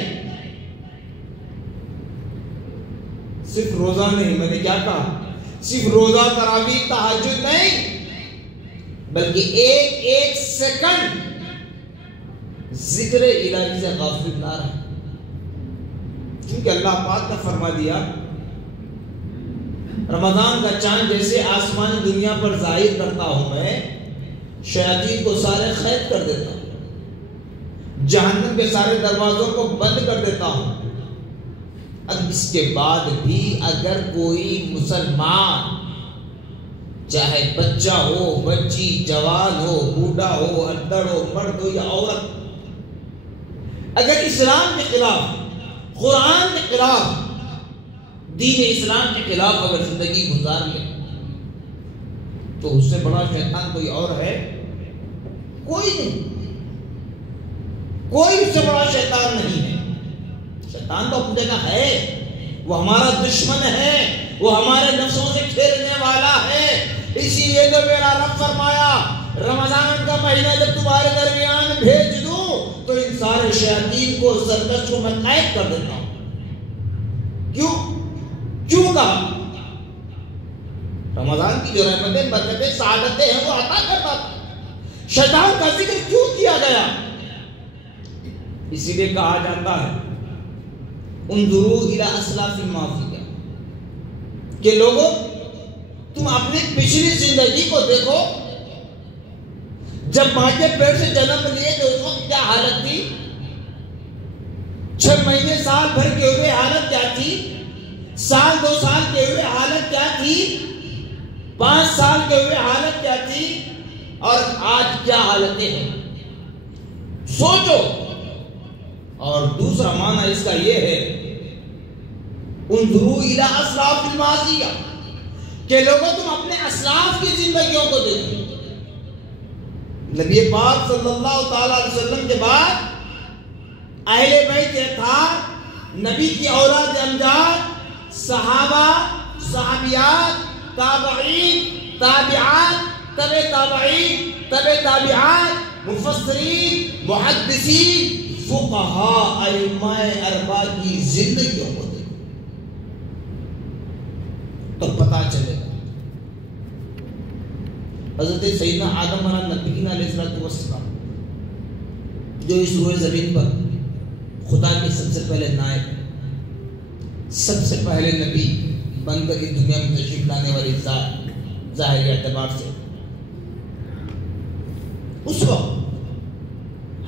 صرف روزہ نہیں، میں نے کیا کہا، صرف روزہ تراویح تہجد نہیں، بلکہ ایک ایک سیکنڈ ذکر الہی سے غافل نہ رہے، کیونکہ اللہ پاک نے فرما دیا رمضان کا چاند جیسے آسمان دنیا پر ظاہر کرتا ہوں میں، شیاطین کو سارے قید کر دیتا ہوں، جہنم کے سارے دروازوں کو بند کر دیتا ہوں۔ اب اس کے بعد بھی اگر کوئی مسلمان، چاہے بچہ ہو، بچی، جوان ہو، بوڑھا ہو، اندر ہو، مرد ہو یا عورت، اگر اسلام کے خلاف، قرآن کے خلاف، دین اسلام کے خلاف اگر زندگی گزار لے تو اس سے بڑا شیطان کوئی اور ہے؟ کوئی نہیں، کوئی اس سے بڑا شیطان نہیں ہے۔ شیطان تو اپنی جگہ ہے، وہ ہمارا دشمن ہے، وہ ہمارے نفسوں سے کھیلنے والا ہے۔ اسی لیے تو میرا رب فرمایا رمضان کا مہینہ جب تمہارے درمیان بھیج دوں تو ان سارے شیاطین کو، سرکش کو میں قید کر دیتا ہوں۔ کیوں کہا؟ رمضان کی جو رحمتیں، برکتیں، سعادتیں ہیں وہ عطا کرتا تھا، شیطان کا ذکر کیوں کیا گیا؟ اسی لیے کہا جاتا ہے انظروا الی اسلاف الماضیہ، کہ لوگوں تم اپنی پچھلی زندگی کو دیکھو، جب ماں کے پیٹ سے جنم لیے تو اس وقت کیا حالت تھی، 6 مہینے سال بھر کے ہوئے حالت کیا تھی، سال 2 سال کے ہوئے حالت کیا تھی، 5 سال کے ہوئے حالت کیا تھی، اور آج کیا حالتیں ہیں، سوچو۔ اور دوسرا معنی اس کا یہ ہے انظروا الی اسلاف الماضیہ، کہ لوگوں تم اپنے اسلاف کی زندگیوں کو دیکھو۔ نبی پاک صلی اللہ تعالی علیہ وسلم کے بعد اہل بیت اطہار، نبی کی اولاد امجاد، صحابہ، صحابیات، تابعین، تابعات، تبع تابعین، تبع تابعات، مفسرین، محدثین، فقہاء، ائمہ اربعہ کی زندگیوں کو دیکھو تو پتہ چلے گا۔ حضرت سیدنا آدم علیہ السلام جو اس روئے زمین پر خدا کے سب سے پہلے نائب، سب سے پہلے نبی بن کر اس دنیا میں تشریف لانے والی ذات ظاہری اعتبار سے، اس وقت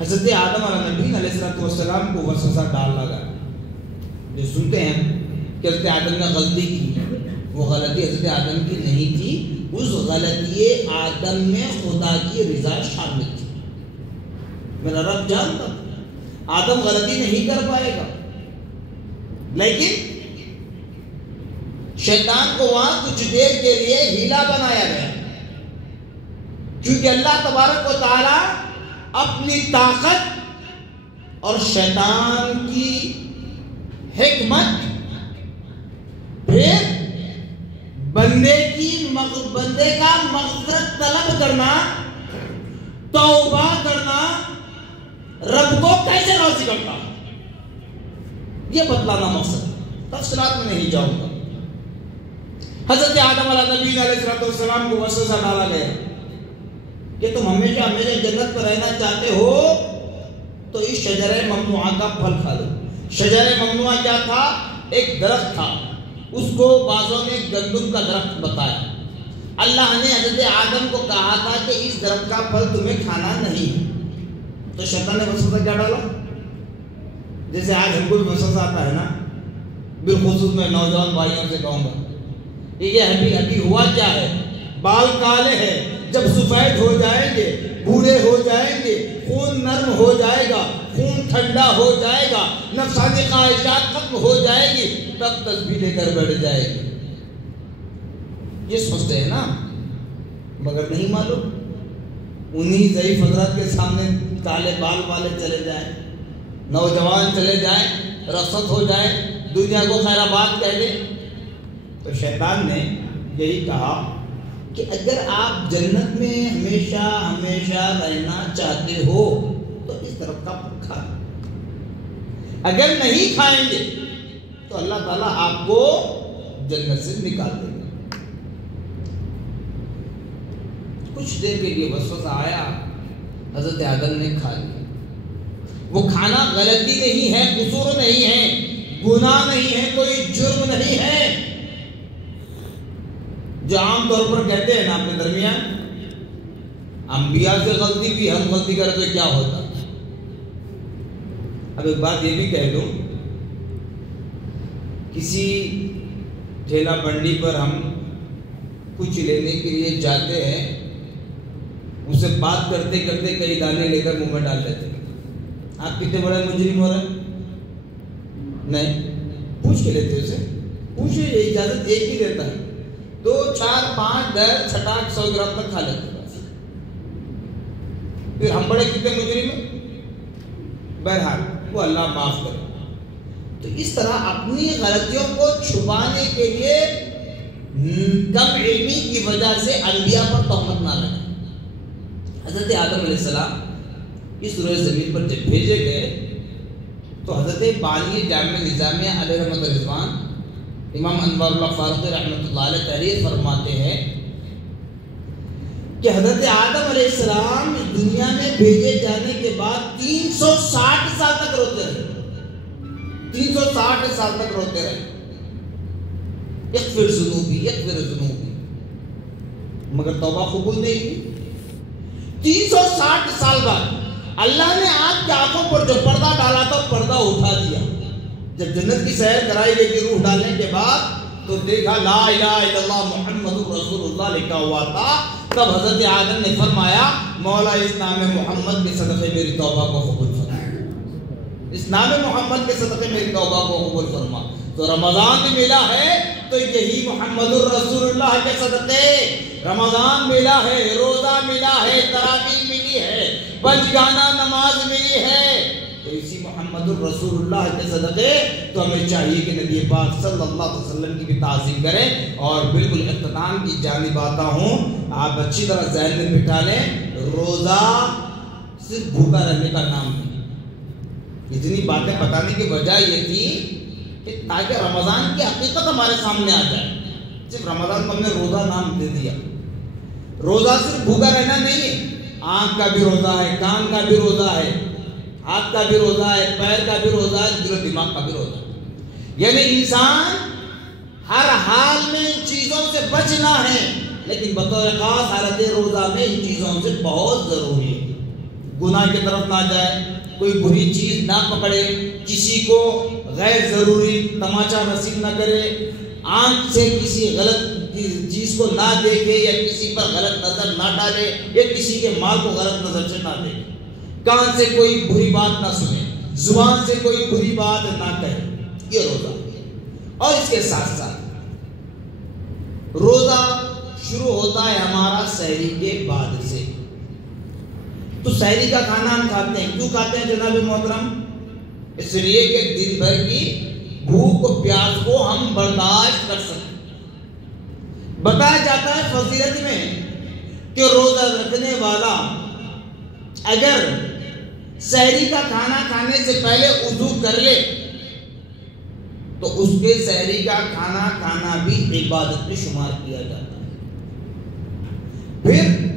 حضرت آدم علیہ السلام کو وسوسہ ڈالنا گیا۔ جو سنتے ہیں کہ حضرت آدم نے غلطی کی، وہ غلطی حضرت آدم کی نہیں تھی، اس غلطی آدم میں خدا کی رضا شامل تھی۔ میرا رب جانتا آدم غلطی نہیں کر پائے گا، لیکن شیطان کو وہاں کچھ دیر کے لیے ہیلا بنایا گیا، کیونکہ اللہ تبارک و تعالی اپنی طاقت اور شیطان کی حکمت پھر بندے کا مغفرت طلب کرنا، توبہ کرنا رب کو کیسے راضی کرتا، یہ بتلانا مقصد ہے۔ تفصیلات میں نہیں جاؤں گا۔ حضرت آدم علیہ السلام کو وسوسہ ڈالا گیا کہ تم ہمیشہ جنت پر رہنا چاہتے ہو تو اس شجرہ ممنوعہ کا پھل کھا لو۔ شجرہ ممنوعہ کیا تھا؟ ایک درخت تھا، اس کو بعضوں نے گندم کا درخت بتایا۔ اللہ نے حضرت آدم کو کہا تھا کہ اس درخت کا پھل تمہیں کھانا نہیں، تو شیطان نے وسوسہ کیا ڈالا؟ جیسے آج ہم کو بھی وسوسہ آتا ہے نا، بالخصوص میں نوجوان بھائیوں سے کہوں گا، یہ ابھی ہوا کیا ہے؟ بال کالے ہیں، جب سفید ہو جائیں گے، بھورے ہو جائیں گے، خون نرم ہو جائے گا، خون ٹھنڈا ہو جائے گا، نفسانی خواہشات ختم ہو جائے گی، تب تسبیح لے کر بیٹھ جائے گی۔ یہ سوچتے ہیں نا، مگر نہیں معلوم انہی ضعیف حضرات کے سامنے کالے بال والے چلے جائیں، نوجوان چلے جائیں، رخصت ہو جائیں، دنیا کو خیر آباد کہہ دیں۔ تو شیطان نے یہی کہا کہ اگر آپ جنت میں ہمیشہ رہنا چاہتے ہو تو اس طرف کا پھل کھانا، اگر نہیں کھائیں گے تو اللہ تعالیٰ آپ کو جنت سے نکال دے گا۔ کچھ دیر کے لیے وسوسہ آیا، حضرت آدم نے کھا لیا۔ وہ کھانا غلطی نہیں ہے، قصور نہیں ہے، گناہ نہیں ہے، کوئی جرم نہیں ہے۔ جو عام طور پر کہتے ہیں نا اپنے درمیان، انبیاء سے غلطی بھی، ہم غلطی کریں تو کیا ہوتا۔ اب ایک بات یہ بھی کہہ دوں، کسی ٹھیلا بنڈی پر ہم کچھ لینے کے لیے جاتے ہیں، اسے بات کرتے کرتے کئی دانے لے کر منہ میں ڈال لیتے ہیں۔ آپ کتنے بڑے مجرم ہو رہے؟ نہیں، پوچھ کے لیتے اسے، پوچھے، یہ اجازت ایک ہی دیتا ہے، 2 4 5 10 چھٹاک 100 گرام تک کھا لیتے ہیں۔ پھر ہم بڑے کتنے مجرم ہیں؟ بہرحال وہ اللہ معاف کرے۔ تو اس طرح اپنی غلطیوں کو چھپانے کے لیے کم علمی کی وجہ سے انبیاء پر تہمت نہ لگے۔ حضرت آدم علیہ السلام اس روئے زمین پر جب بھیجے گئے تو حضرت بانی جامع نظامیہ علیہ رحمۃ الرضوان امام انوار اللہ فاروقی رحمۃ اللہ علیہ تحریر فرماتے ہیں کہ حضرت آدم علیہ السلام اس دنیا میں بھیجے جانے کے بعد 360 سال تک روتے رہے، 360 سال تک روتے رہے، اغفر ذنوبی اغفر ذنوبی، مگر توبہ قبول نہیں کی۔ 360 سال بعد اللہ نے آپ کی آنکھوں پر جو پردہ ڈالا تھا پردہ اٹھا دیا۔ جب جنت کی سیر کرائی گئی روح ڈالنے کے بعد تو دیکھا لا الہ الا اللہ محمد رسول اللہ لکھا ہوا تھا۔ تب حضرت آدم نے فرمایا مولا اس نام محمد کے صدقے میری توبہ کو قبول فرما، اس نام محمد کے صدقے میری توبہ کو قبول فرما۔ تو رمضان بھی ملا ہے تو یہی محمد الرسول اللہ کے صدقے، رمضان ملا ہے، روزہ ملا ہے، تراویح ملی ہے، پنجگانہ نماز ملی ہے، تو اسی محمد الرسول اللہ کے صدقے تو ہمیں چاہیے کہ نبی پاک صلی اللہ علیہ وسلم کی بھی تعظیم کریں۔ اور بالکل اختتام کی جانب آتا ہوں، آپ اچھی طرح ذہن میں بٹھا لیں، روزہ صرف بھوکا رہنے کا نام نہیں. اتنی باتیں بتانے کی وجہ یہ تھی کہ تاکہ رمضان کی حقیقت ہمارے سامنے آ جائے. صرف رمضان کو ہم نے روزہ نام دے دیا. روزہ صرف بھوکا رہنا نہیں ہے، آنکھ کا بھی روزہ ہے، کان کا بھی روزہ ہے، ہاتھ کا بھی روزہ ہے، پیر کا بھی روزہ ہے، دل و دماغ کا بھی روزہ ہے. یعنی انسان ہر حال میں ان چیزوں سے بچنا ہے، لیکن بطور خاص حالت روزہ میں ان چیزوں سے بہت ضروری ہے. گناہ کی طرف نہ جائے، کوئی بری چیز نہ پکڑے، کسی کو غیر ضروری تماشا نصیب نہ کرے، آنکھ سے کسی غلط چیز کو نہ دیکھے، یا کسی پر غلط نظر نہ ڈالے، یا کسی کے مال کو غلط نظر سے نہ دیکھے، کان سے کوئی بری بات نہ سنے، زبان سے کوئی بری بات نہ کہے. یہ روزہ ہے. اور اس کے ساتھ ساتھ روزہ شروع ہوتا ہے ہمارا سحری کے بعد سے. تو سحری کا کھانا ہم کھاتے ہیں. کیوں کھاتے ہیں جناب محترم؟ اس لیے کہ دن بھر کی بھوک و پیاس کو ہم برداشت کر سکیں. بتایا جاتا ہے فضیلت میں کہ روزہ رکھنے والا اگر سحری کا کھانا کھانے سے پہلے وضو کر لے تو اس کے سحری کا کھانا کھانا بھی عبادت میں شمار کیا جاتا ہے. پھر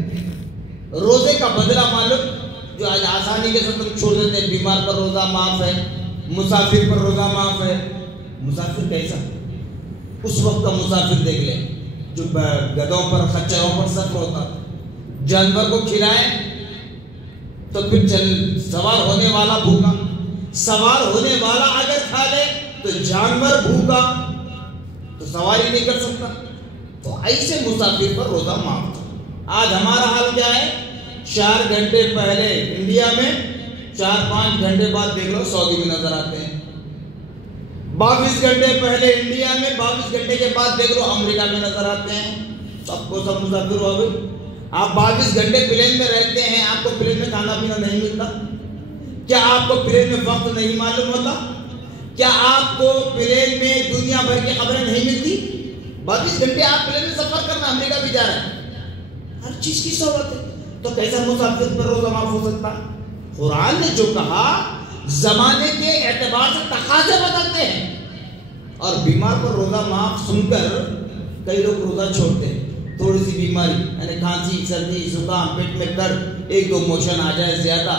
روزے کا بدلہ معلوم، جو آج آسانی کے ساتھ چھوڑ دیتے ہیں. بیمار پر روزہ معاف ہے، مسافر پر روزہ معاف ہے. مسافر کیسا؟ اس وقت کا مسافر دیکھ لیں جو گدھوں پر خچروں پر سفر ہوتا. جانور کو کھلائیں تو پھر سوار ہونے والا بھوکا، سوار ہونے والا اگر کھا لے تو جانور بھوکا تو سواری نہیں کر سکتا. تو ایسے مسافر پر روزہ معاف تھا. آج ہمارا حال کیا ہے؟ 4 گھنٹے پہلے انڈیا میں، 4-5 گھنٹے بعد دیکھ لو سعودی میں نظر آتے ہیں. 22 گھنٹے پہلے انڈیا میں، 22 گھنٹے کے بعد دیکھ لو امریکہ میں نظر آتے ہیں. سب کو سب مسافر ہو گئے. آپ 22 گھنٹے پلین میں رہتے ہیں، آپ کو پلین میں کھانا پینا نہیں ملتا؟ کیا آپ کو پلین میں وقت نہیں معلوم ہوتا؟ کیا آپ کو پلین میں دنیا بھر کی خبریں نہیں ملتی؟ 22 گھنٹے آپ پلین میں سفر کرنا، امریکہ بھی جا رہے ہیں، ہر چیز کی سہولت ہے. تو کیسا مسافر پر روزہ معاف ہو سکتا؟ قرآن نے جو کہا زمانے کے اعتبار سے تقاضے بدلتے ہیں. اور بیمار پر روزہ معاف سن کر کئی لوگ روزہ چھوڑتے ہیں. تھوڑی سی بیماری یعنی کھانسی، سردی، زکام، پیٹ میں درد، 1-2 موشن آ جائے زیادہ،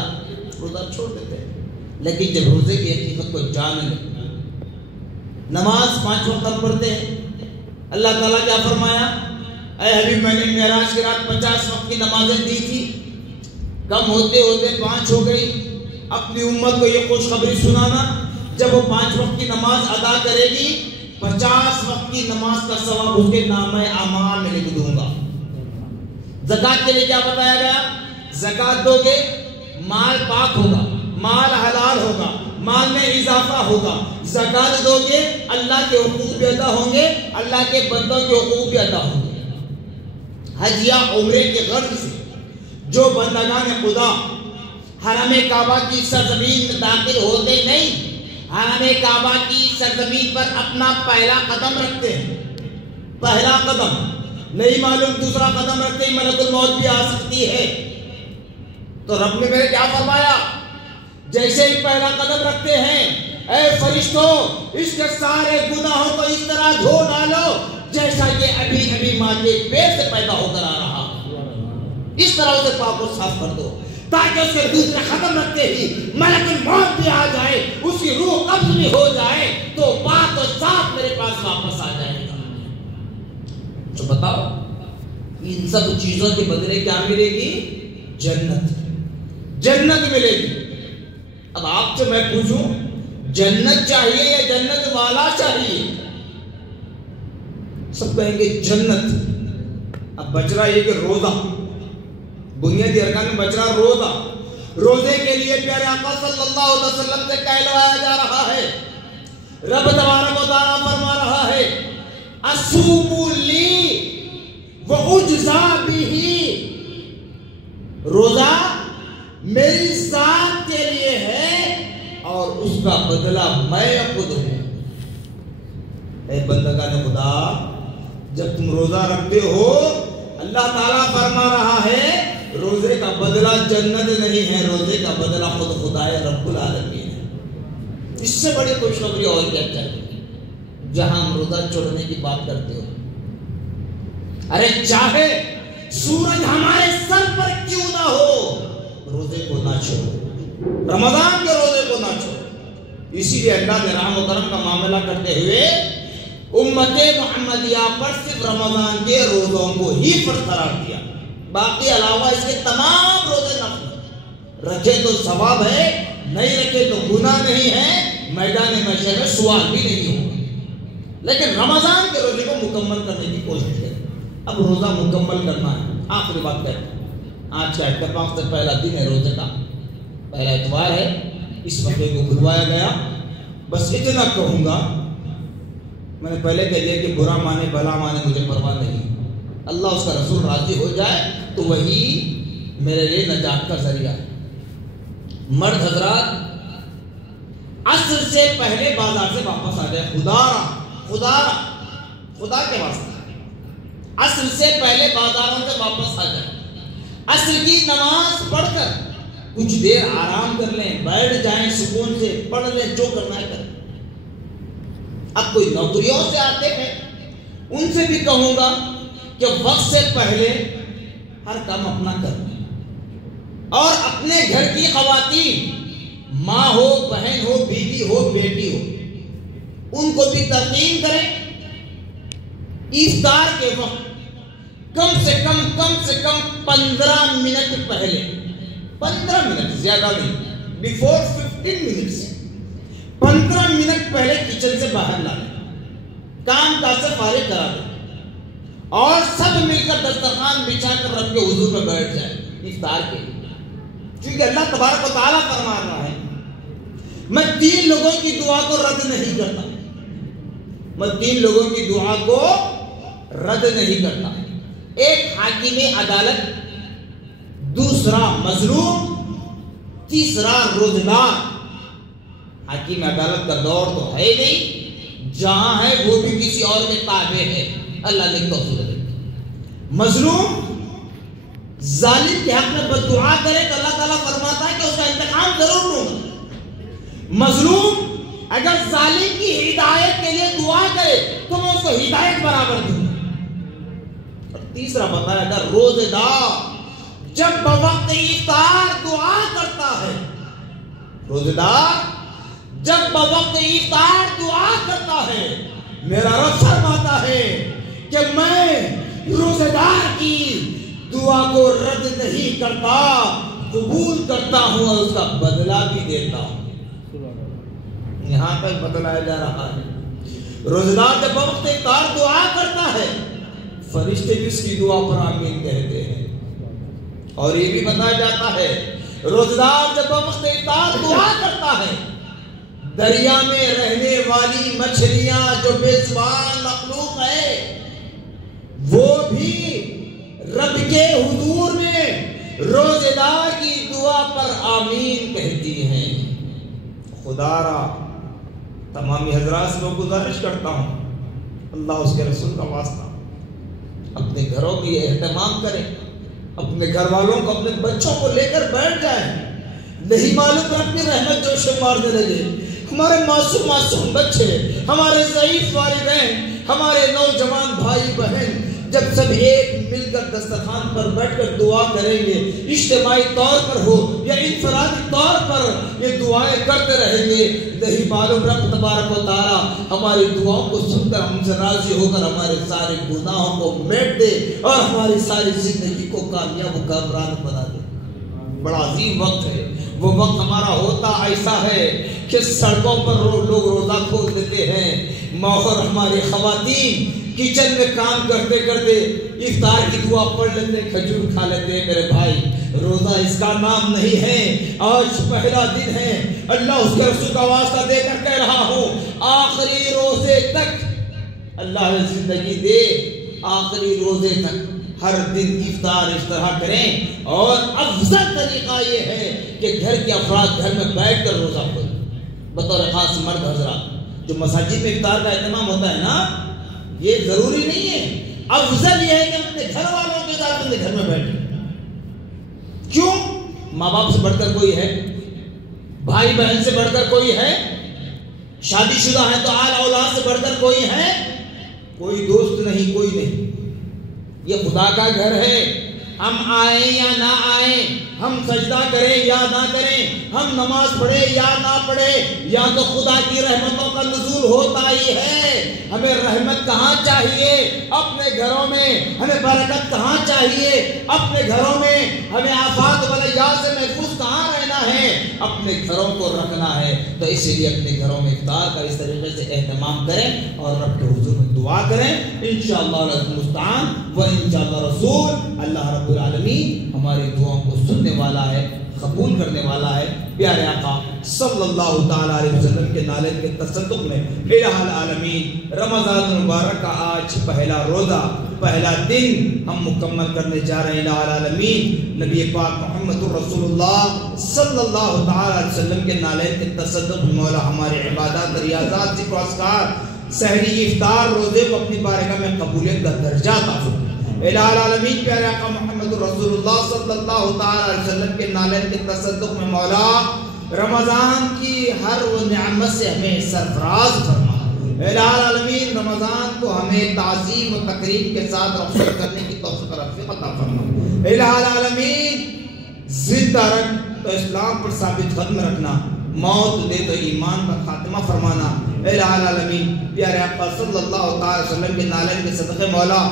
روزہ چھوڑ دیتے ہیں. لیکن جب روزے کی حقیقت کو جان لیں، نماز 5 وقت ہم پڑھتے ہیں. اللہ تعالیٰ کیا فرمایا؟ اے حبیب میں نے معراج کی رات 50 وقت کی نمازیں دی تھی، کم ہوتے ہوتے 5 ہو گئی. اپنی امت کو یہ خوشخبری سنانا، جب وہ 5 وقت کی نماز ادا کرے گی 50 وقت کی نماز کا ثواب اس کے نامہ اعمال میں لکھ دوں گا. زکات کے لیے کیا بتایا گیا؟ زکات دو گے مال پاک ہوگا، مال حلال ہوگا، مال میں اضافہ ہوگا. زکات دو گے اللہ کے حقوق بھی ادا ہوں گے، اللہ کے بندوں کے حقوق بھی ادا ہوں گے. حج یا عمرے کے غرض سے جو بندگان خدا حرم کعبہ کی سرزمین میں داخل ہوتے نہیں، حرم کعبہ کی سرزمین پر اپنا پہلا قدم رکھتے ہیں. پہلا قدم نہیں معلوم دوسرا قدم رکھتے ہی ملک الموت بھی آ سکتی ہے. تو رب نے میرے کیا فرمایا؟ جیسے ہی پہلا قدم رکھتے ہیں، اے فرشتوں اس کے سارے گناہوں کو اس طرح دھو ڈالو جیسا کہ ابھی ابھی ماں کے پیٹ سے پیدا ہو کر آ رہا. اس طرح اسے پاک و صاف کر دو تاکہ اس کے دوسرے قدم رکھتے ہی ملک الموت بھی آ جائے، اس کی روح قبض بھی ہو جائے تو پاک و صاف میرے پاس واپس آ جائے گا. تو بتاؤ ان سب چیزوں کے بدلے کیا ملے گی؟ جنت. جنت ملے گی. اب آپ سے میں پوچھوں جنت چاہیے یا جنت والا چاہیے؟ سب کہیں گے جنت. اب بچ رہا یہ کہ روزہ، بنیادی ارکان میں بچ رہا روزہ. روزے کے لیے پیارے آقا صلی اللہ علیہ وسلم سے کہلوایا جا رہا ہے، رب تبارک و تعالیٰ فرما رہا ہے اصوم لی واجزا بہ. روزہ میری ذات کے لیے ہے اور اس کا بدلہ میں خود ہوں. اے بندگان خدا، جب تم روزہ رکھتے ہو اللہ تعالیٰ فرما رہا ہے روزے کا بدلہ جنت نہیں ہے، روزے کا بدلہ خود خدائے رب العالمین ہے۔ اس سے بڑی خوشخبری اور کیا چاہیے جہاں ہم روزہ چھوڑنے کی بات کرتے ہو۔ ارے چاہے سورج ہمارے سر پر کیوں نہ ہو، روزے کو نہ چھوڑو، رمضان کے روزے کو نہ چھوڑو۔ اسی لیے اللہ نے رحم و کرم کا معاملہ کرتے ہوئے امت محمدیہ پر صرف رمضان کے روزوں کو ہی فرض قرار دیا، باقی علاوہ اس کے تمام روزے نفل، رکھے تو ثواب ہے، نہیں رکھے تو گناہ نہیں ہے، میدان محشر میں سوال بھی نہیں ہوگا۔ لیکن رمضان کے روزے کو مکمل کرنے کی کوشش کریں۔ اب روزہ مکمل کرنا ہے، آخری بات کہتے ہیں، آج کا اتفاق سے پہلا دن ہے روزے کا، پہلا اتوار ہے، اس وقت کو بلوایا گیا۔ بس اتنا کہوں گا، میں نے پہلے کہہ دیا کہ برا مانے بھلا مانے مجھے پرواہ نہیں، اللہ اس کا رسول راضی ہو جائے تو وہی میرے لیے نجات کا ذریعہ ہے۔ مرد حضرات عصر سے پہلے بازار سے واپس آ جائے، خدا کے واسطے عصر سے پہلے بازاروں سے واپس آ جائے، عصر کی نماز پڑھ کر کچھ دیر آرام کر لیں، بیٹھ جائیں، سکون سے پڑھ لیں، جو کرنا ہے کریں۔ اب کوئی نوکریوں سے آتے ہیں، ان سے بھی کہوں گا کہ وقت سے پہلے ہر کام اپنا کر لیں، اور اپنے گھر کی خواتین، ماں ہو، بہن ہو، بیوی ہو، بیٹی ہو، ان کو بھی تلقین کریں، افطار کے وقت کم سے کم 15 منٹ پہلے، 15 منٹ زیادہ نہیں، بیفور 15 منٹس، 15 منٹ پہلے کچن سے باہر لا لیں، کام کاج سے فارغ کرا دیں، اور سب مل کر دسترخوان بچھا کر رب کے حضور میں بیٹھ جائیں افطار کے لیے۔ کیونکہ اللہ تبارک و تعالیٰ فرما رہا ہے، میں 3 لوگوں کی دعا کو رد نہیں کرتا، میں 3 لوگوں کی دعا کو رد نہیں کرتا، ایک حاکم عدالت، دوسرا مظلوم، تیسرا روزدار۔ حاکم عدالت کا دور تو ہے نہیں، جہاں ہے وہ بھی کسی اور کے تابع ہے، اللہ نے توفیق دی۔ مظلوم ظالم کے حق میں بددعا کرے تو اللہ تعالیٰ فرماتا ہے کہ اس کا انتقام ضرور لوں گا۔ مظلوم اگر ظالم کی ہدایت کے لیے دعا کرے تو میں اس کو ہدایت برابر دوں گا۔ اور تیسرا بتایا تھا روزے دار جب بوقت افطار دعا کرتا ہے، روزے دار جب بوقت افطار دعا کرتا ہے، میرا رب فرماتا ہے کہ میں روزے دار کی دعا کو رد نہیں کرتا، قبول کرتا ہوں اور اس کا بدلہ بھی دیتا ہوں۔ یہاں تک بتلایا جا رہا ہے روزے دار جب وقت افطار دعا کرتا ہے، فرشتے بھی اس کی دعا پر آمین کہتے ہیں۔ اور یہ بھی بتایا جاتا ہے روزے دار جب وقت افطار دعا کرتا ہے، دریا میں رہنے والی مچھلیاں جو بے زبان مخلوق ہے، وہ بھی رب کے حضور میں روزے دار کی دعا پر آمین کہتی ہیں۔ خدا را تمامی حضرات سے میں گزارش کرتا ہوں، اللہ اس کے رسول کا واسطہ، اپنے گھروں کی اہتمام کریں، اپنے گھر والوں کو، اپنے بچوں کو لے کر بیٹھ جائیں۔ نہیں معلوم کہ اپنی رحمت جوش مارنے لگے، ہمارے معصوم بچے، ہمارے ضعیف والدین، ہمارے نوجوان بھائی بہن جب سب ایک مل کر دسترخوان پر بیٹھ کر دعا کریں گے، اجتماعی طور پر ہو یا انفرادی طور پر یہ دعائیں کرتے رہیں گے، نہیں معلوم رب تبارک و تعالیٰ ہماری دعاؤں کو سن کر ہم سے راضی ہو کر ہمارے سارے گناہوں کو میٹ دے اور ہماری ساری زندگی کو کامیاب و کامران بنا دے۔ بڑا عظیم وقت ہے، وہ وقت ہمارا ہوتا ایسا ہے کہ سڑکوں پر لوگ روزہ کھول دیتے ہیں، اور ہماری خواتین کچن میں کام کرتے کرتے افطار کی دعا پڑھ لیتے، کھجور کھا لیتے۔ میرے بھائی، روزہ اس کا نام نہیں ہے، آج پہلا دن ہے، اللہ اس کے رسول کا واسطہ دے کر کہہ رہا ہوں، آخری روزے تک اللہ نے زندگی دے، آخری روزے تک ہر دن افطار اس طرح کریں، اور افضل طریقہ یہ ہے کہ گھر کے افراد گھر میں بیٹھ کر روزہ کھولیں۔ بطور خاص مرد حضرات جو مساجد میں افطار کا اہتمام ہوتا ہے نا، یہ ضروری نہیں ہے، افضل یہ ہے کہ اپنے گھر والوں کے ساتھ اپنے گھر میں بیٹھیں، ماں باپ سے بڑھ کر کوئی ہے؟ بھائی بہن سے بڑھ کر کوئی ہے؟ شادی شدہ ہے تو آل اولاد سے بڑھ کر کوئی ہے؟ کوئی دوست نہیں، کوئی نہیں. یہ خدا کا گھر ہے. ہم آئیں یا نہ آئیں، ہم سجدہ کریں یا نہ کریں، ہم نماز پڑھیں یا نہ پڑھیں، یا تو خدا کی رحمتوں کا نزول ہوتا ہی ہے. ہمیں رحمت کہاں چاہیے؟ اپنے گھروں میں. ہمیں برکت کہاں چاہیے؟ اپنے گھروں میں. ہمیں آفات بلیات سے محفوظ کہاں رہنا ہے؟ اپنے گھروں کو رکھنا ہے. تو اسی لیے اپنے گھروں میں افطار کا اس طریقے سے اہتمام کریں اور رب کے حضور میں دعا کریں. انشاءاللہ المستعان و انشاءاللہ رسول. اللہ رب العالمین ہماری دعاؤں کو سننے والا ہے، قبول کرنے والا ہے. پیارے آقا صلی اللہ تعالی علیہ وسلم کے نالے کے تصدق میں الہ العالمین رمضان المبارک کا آج پہلا روزہ، پہلا دن ہم مکمل کرنے جا رہے ہیں. الہ العالمین نبی پاک محمد رسول اللہ صلی اللہ تعالی علیہ وسلم کے نالے کے تصدق میں مولا ہماری عبادات، ریاضات، ذکر و اذکار، سحری، افطار، روزے کو اپنی بارگاہ میں قبولیت کا درجہ عطا فرمائے. الہ العالمین پیارے آقا محمد رسول اللہ صلی اللہ تعالی علیہ وسلم کے نالے کے تصدق میں مولا رمضان کی ہر وہ نعمت سے ہمیں سرفراز فرما. الہ العالمین رمضان کو ہمیں تعظیم و تقریب کے ساتھ رخصت کرنے کی توفیق عطا فرما. الہ العالمین زندہ رکھ تو اسلام پر ثابت قدم رکھنا، موت دے تو ایمان کا خاتمہ فرمانا. الہ العالمین پیارے آقا صلی اللہ تعالی علیہ وسلم کے نالے کے صدقے مولا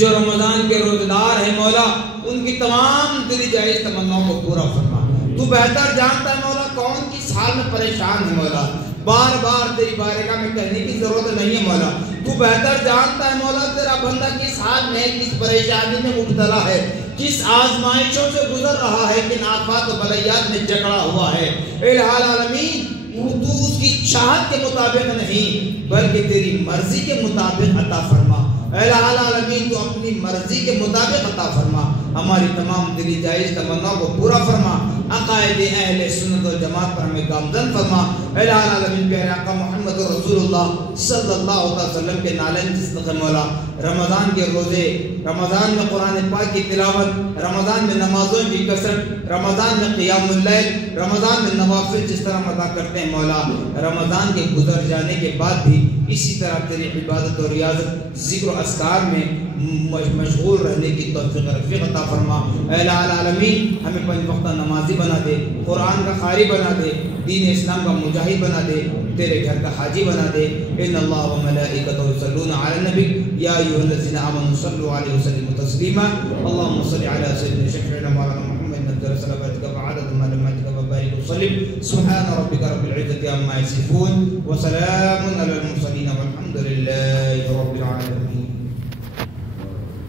جو رمضان کے روزدار ہیں مولا ان کی تمام دلی جائز تمناؤں کو پورا فرما. تو بہتر جانتا ہے مولا کون کس حال میں پریشان ہے مولا. بار بار تیری بارگاہ میں کہنے کی ضرورت نہیں ہے مولا. تو بہتر جانتا ہے مولا تیرا بندہ کس حال میں، کس پریشانی میں مبتلا ہے، کس آزمائشوں سے گزر رہا ہے، کن آفات و بلیات میں جکڑا ہوا ہے. الہ العالمین تو اس کی چاہت کے مطابق نہیں بلکہ تیری مرضی کے مطابق عطا فرما. الہ العالمین تو اپنی مرضی کے مطابق عطا فرما. ہماری تمام دلی جائز تمناؤں کو پورا فرما. عقائد اہل سنت و جماعت پر ہمیں گامزن فرما. الہ العالمین پیارے آقا محمد رسول اللہ صلی اللہ علیہ وسلم کے نالین صدقے مولا رمضان کے روزے، رمضان میں قرآن پاک کی تلاوت، رمضان میں نمازوں کی کثرت، رمضان میں قیام اللیل، رمضان میں نوافل جس طرح ہم ادا کرتے ہیں مولا رمضان کے گزر جانے کے بعد بھی اسی طرح تیری عبادت اور ریاضت، ذکر و اذکار میں مشغول رہنے کی توفیق رفیق عطا فرما. الہ العالمین ہمیں 5 وقتہ نمازی بنا دے، قرآن کا قاری بنا دے، دین اسلام کا مجاہد بنا دے، تیرے گھر کا حاجی بنا دے. ان اللہ و ملائکتہ یصلون علی النبی یا ایھا الذین آمنوا صلوا علیہ وسلموا تسلیما. اللهم صل علی سیدنا شفیعنا مولانا محمد نجل صلواتک وعدد ملائکتک وبارک وسلم. سبحان ربک رب العزة عما یصفون وسلام علی المرسلین والحمد للہ رب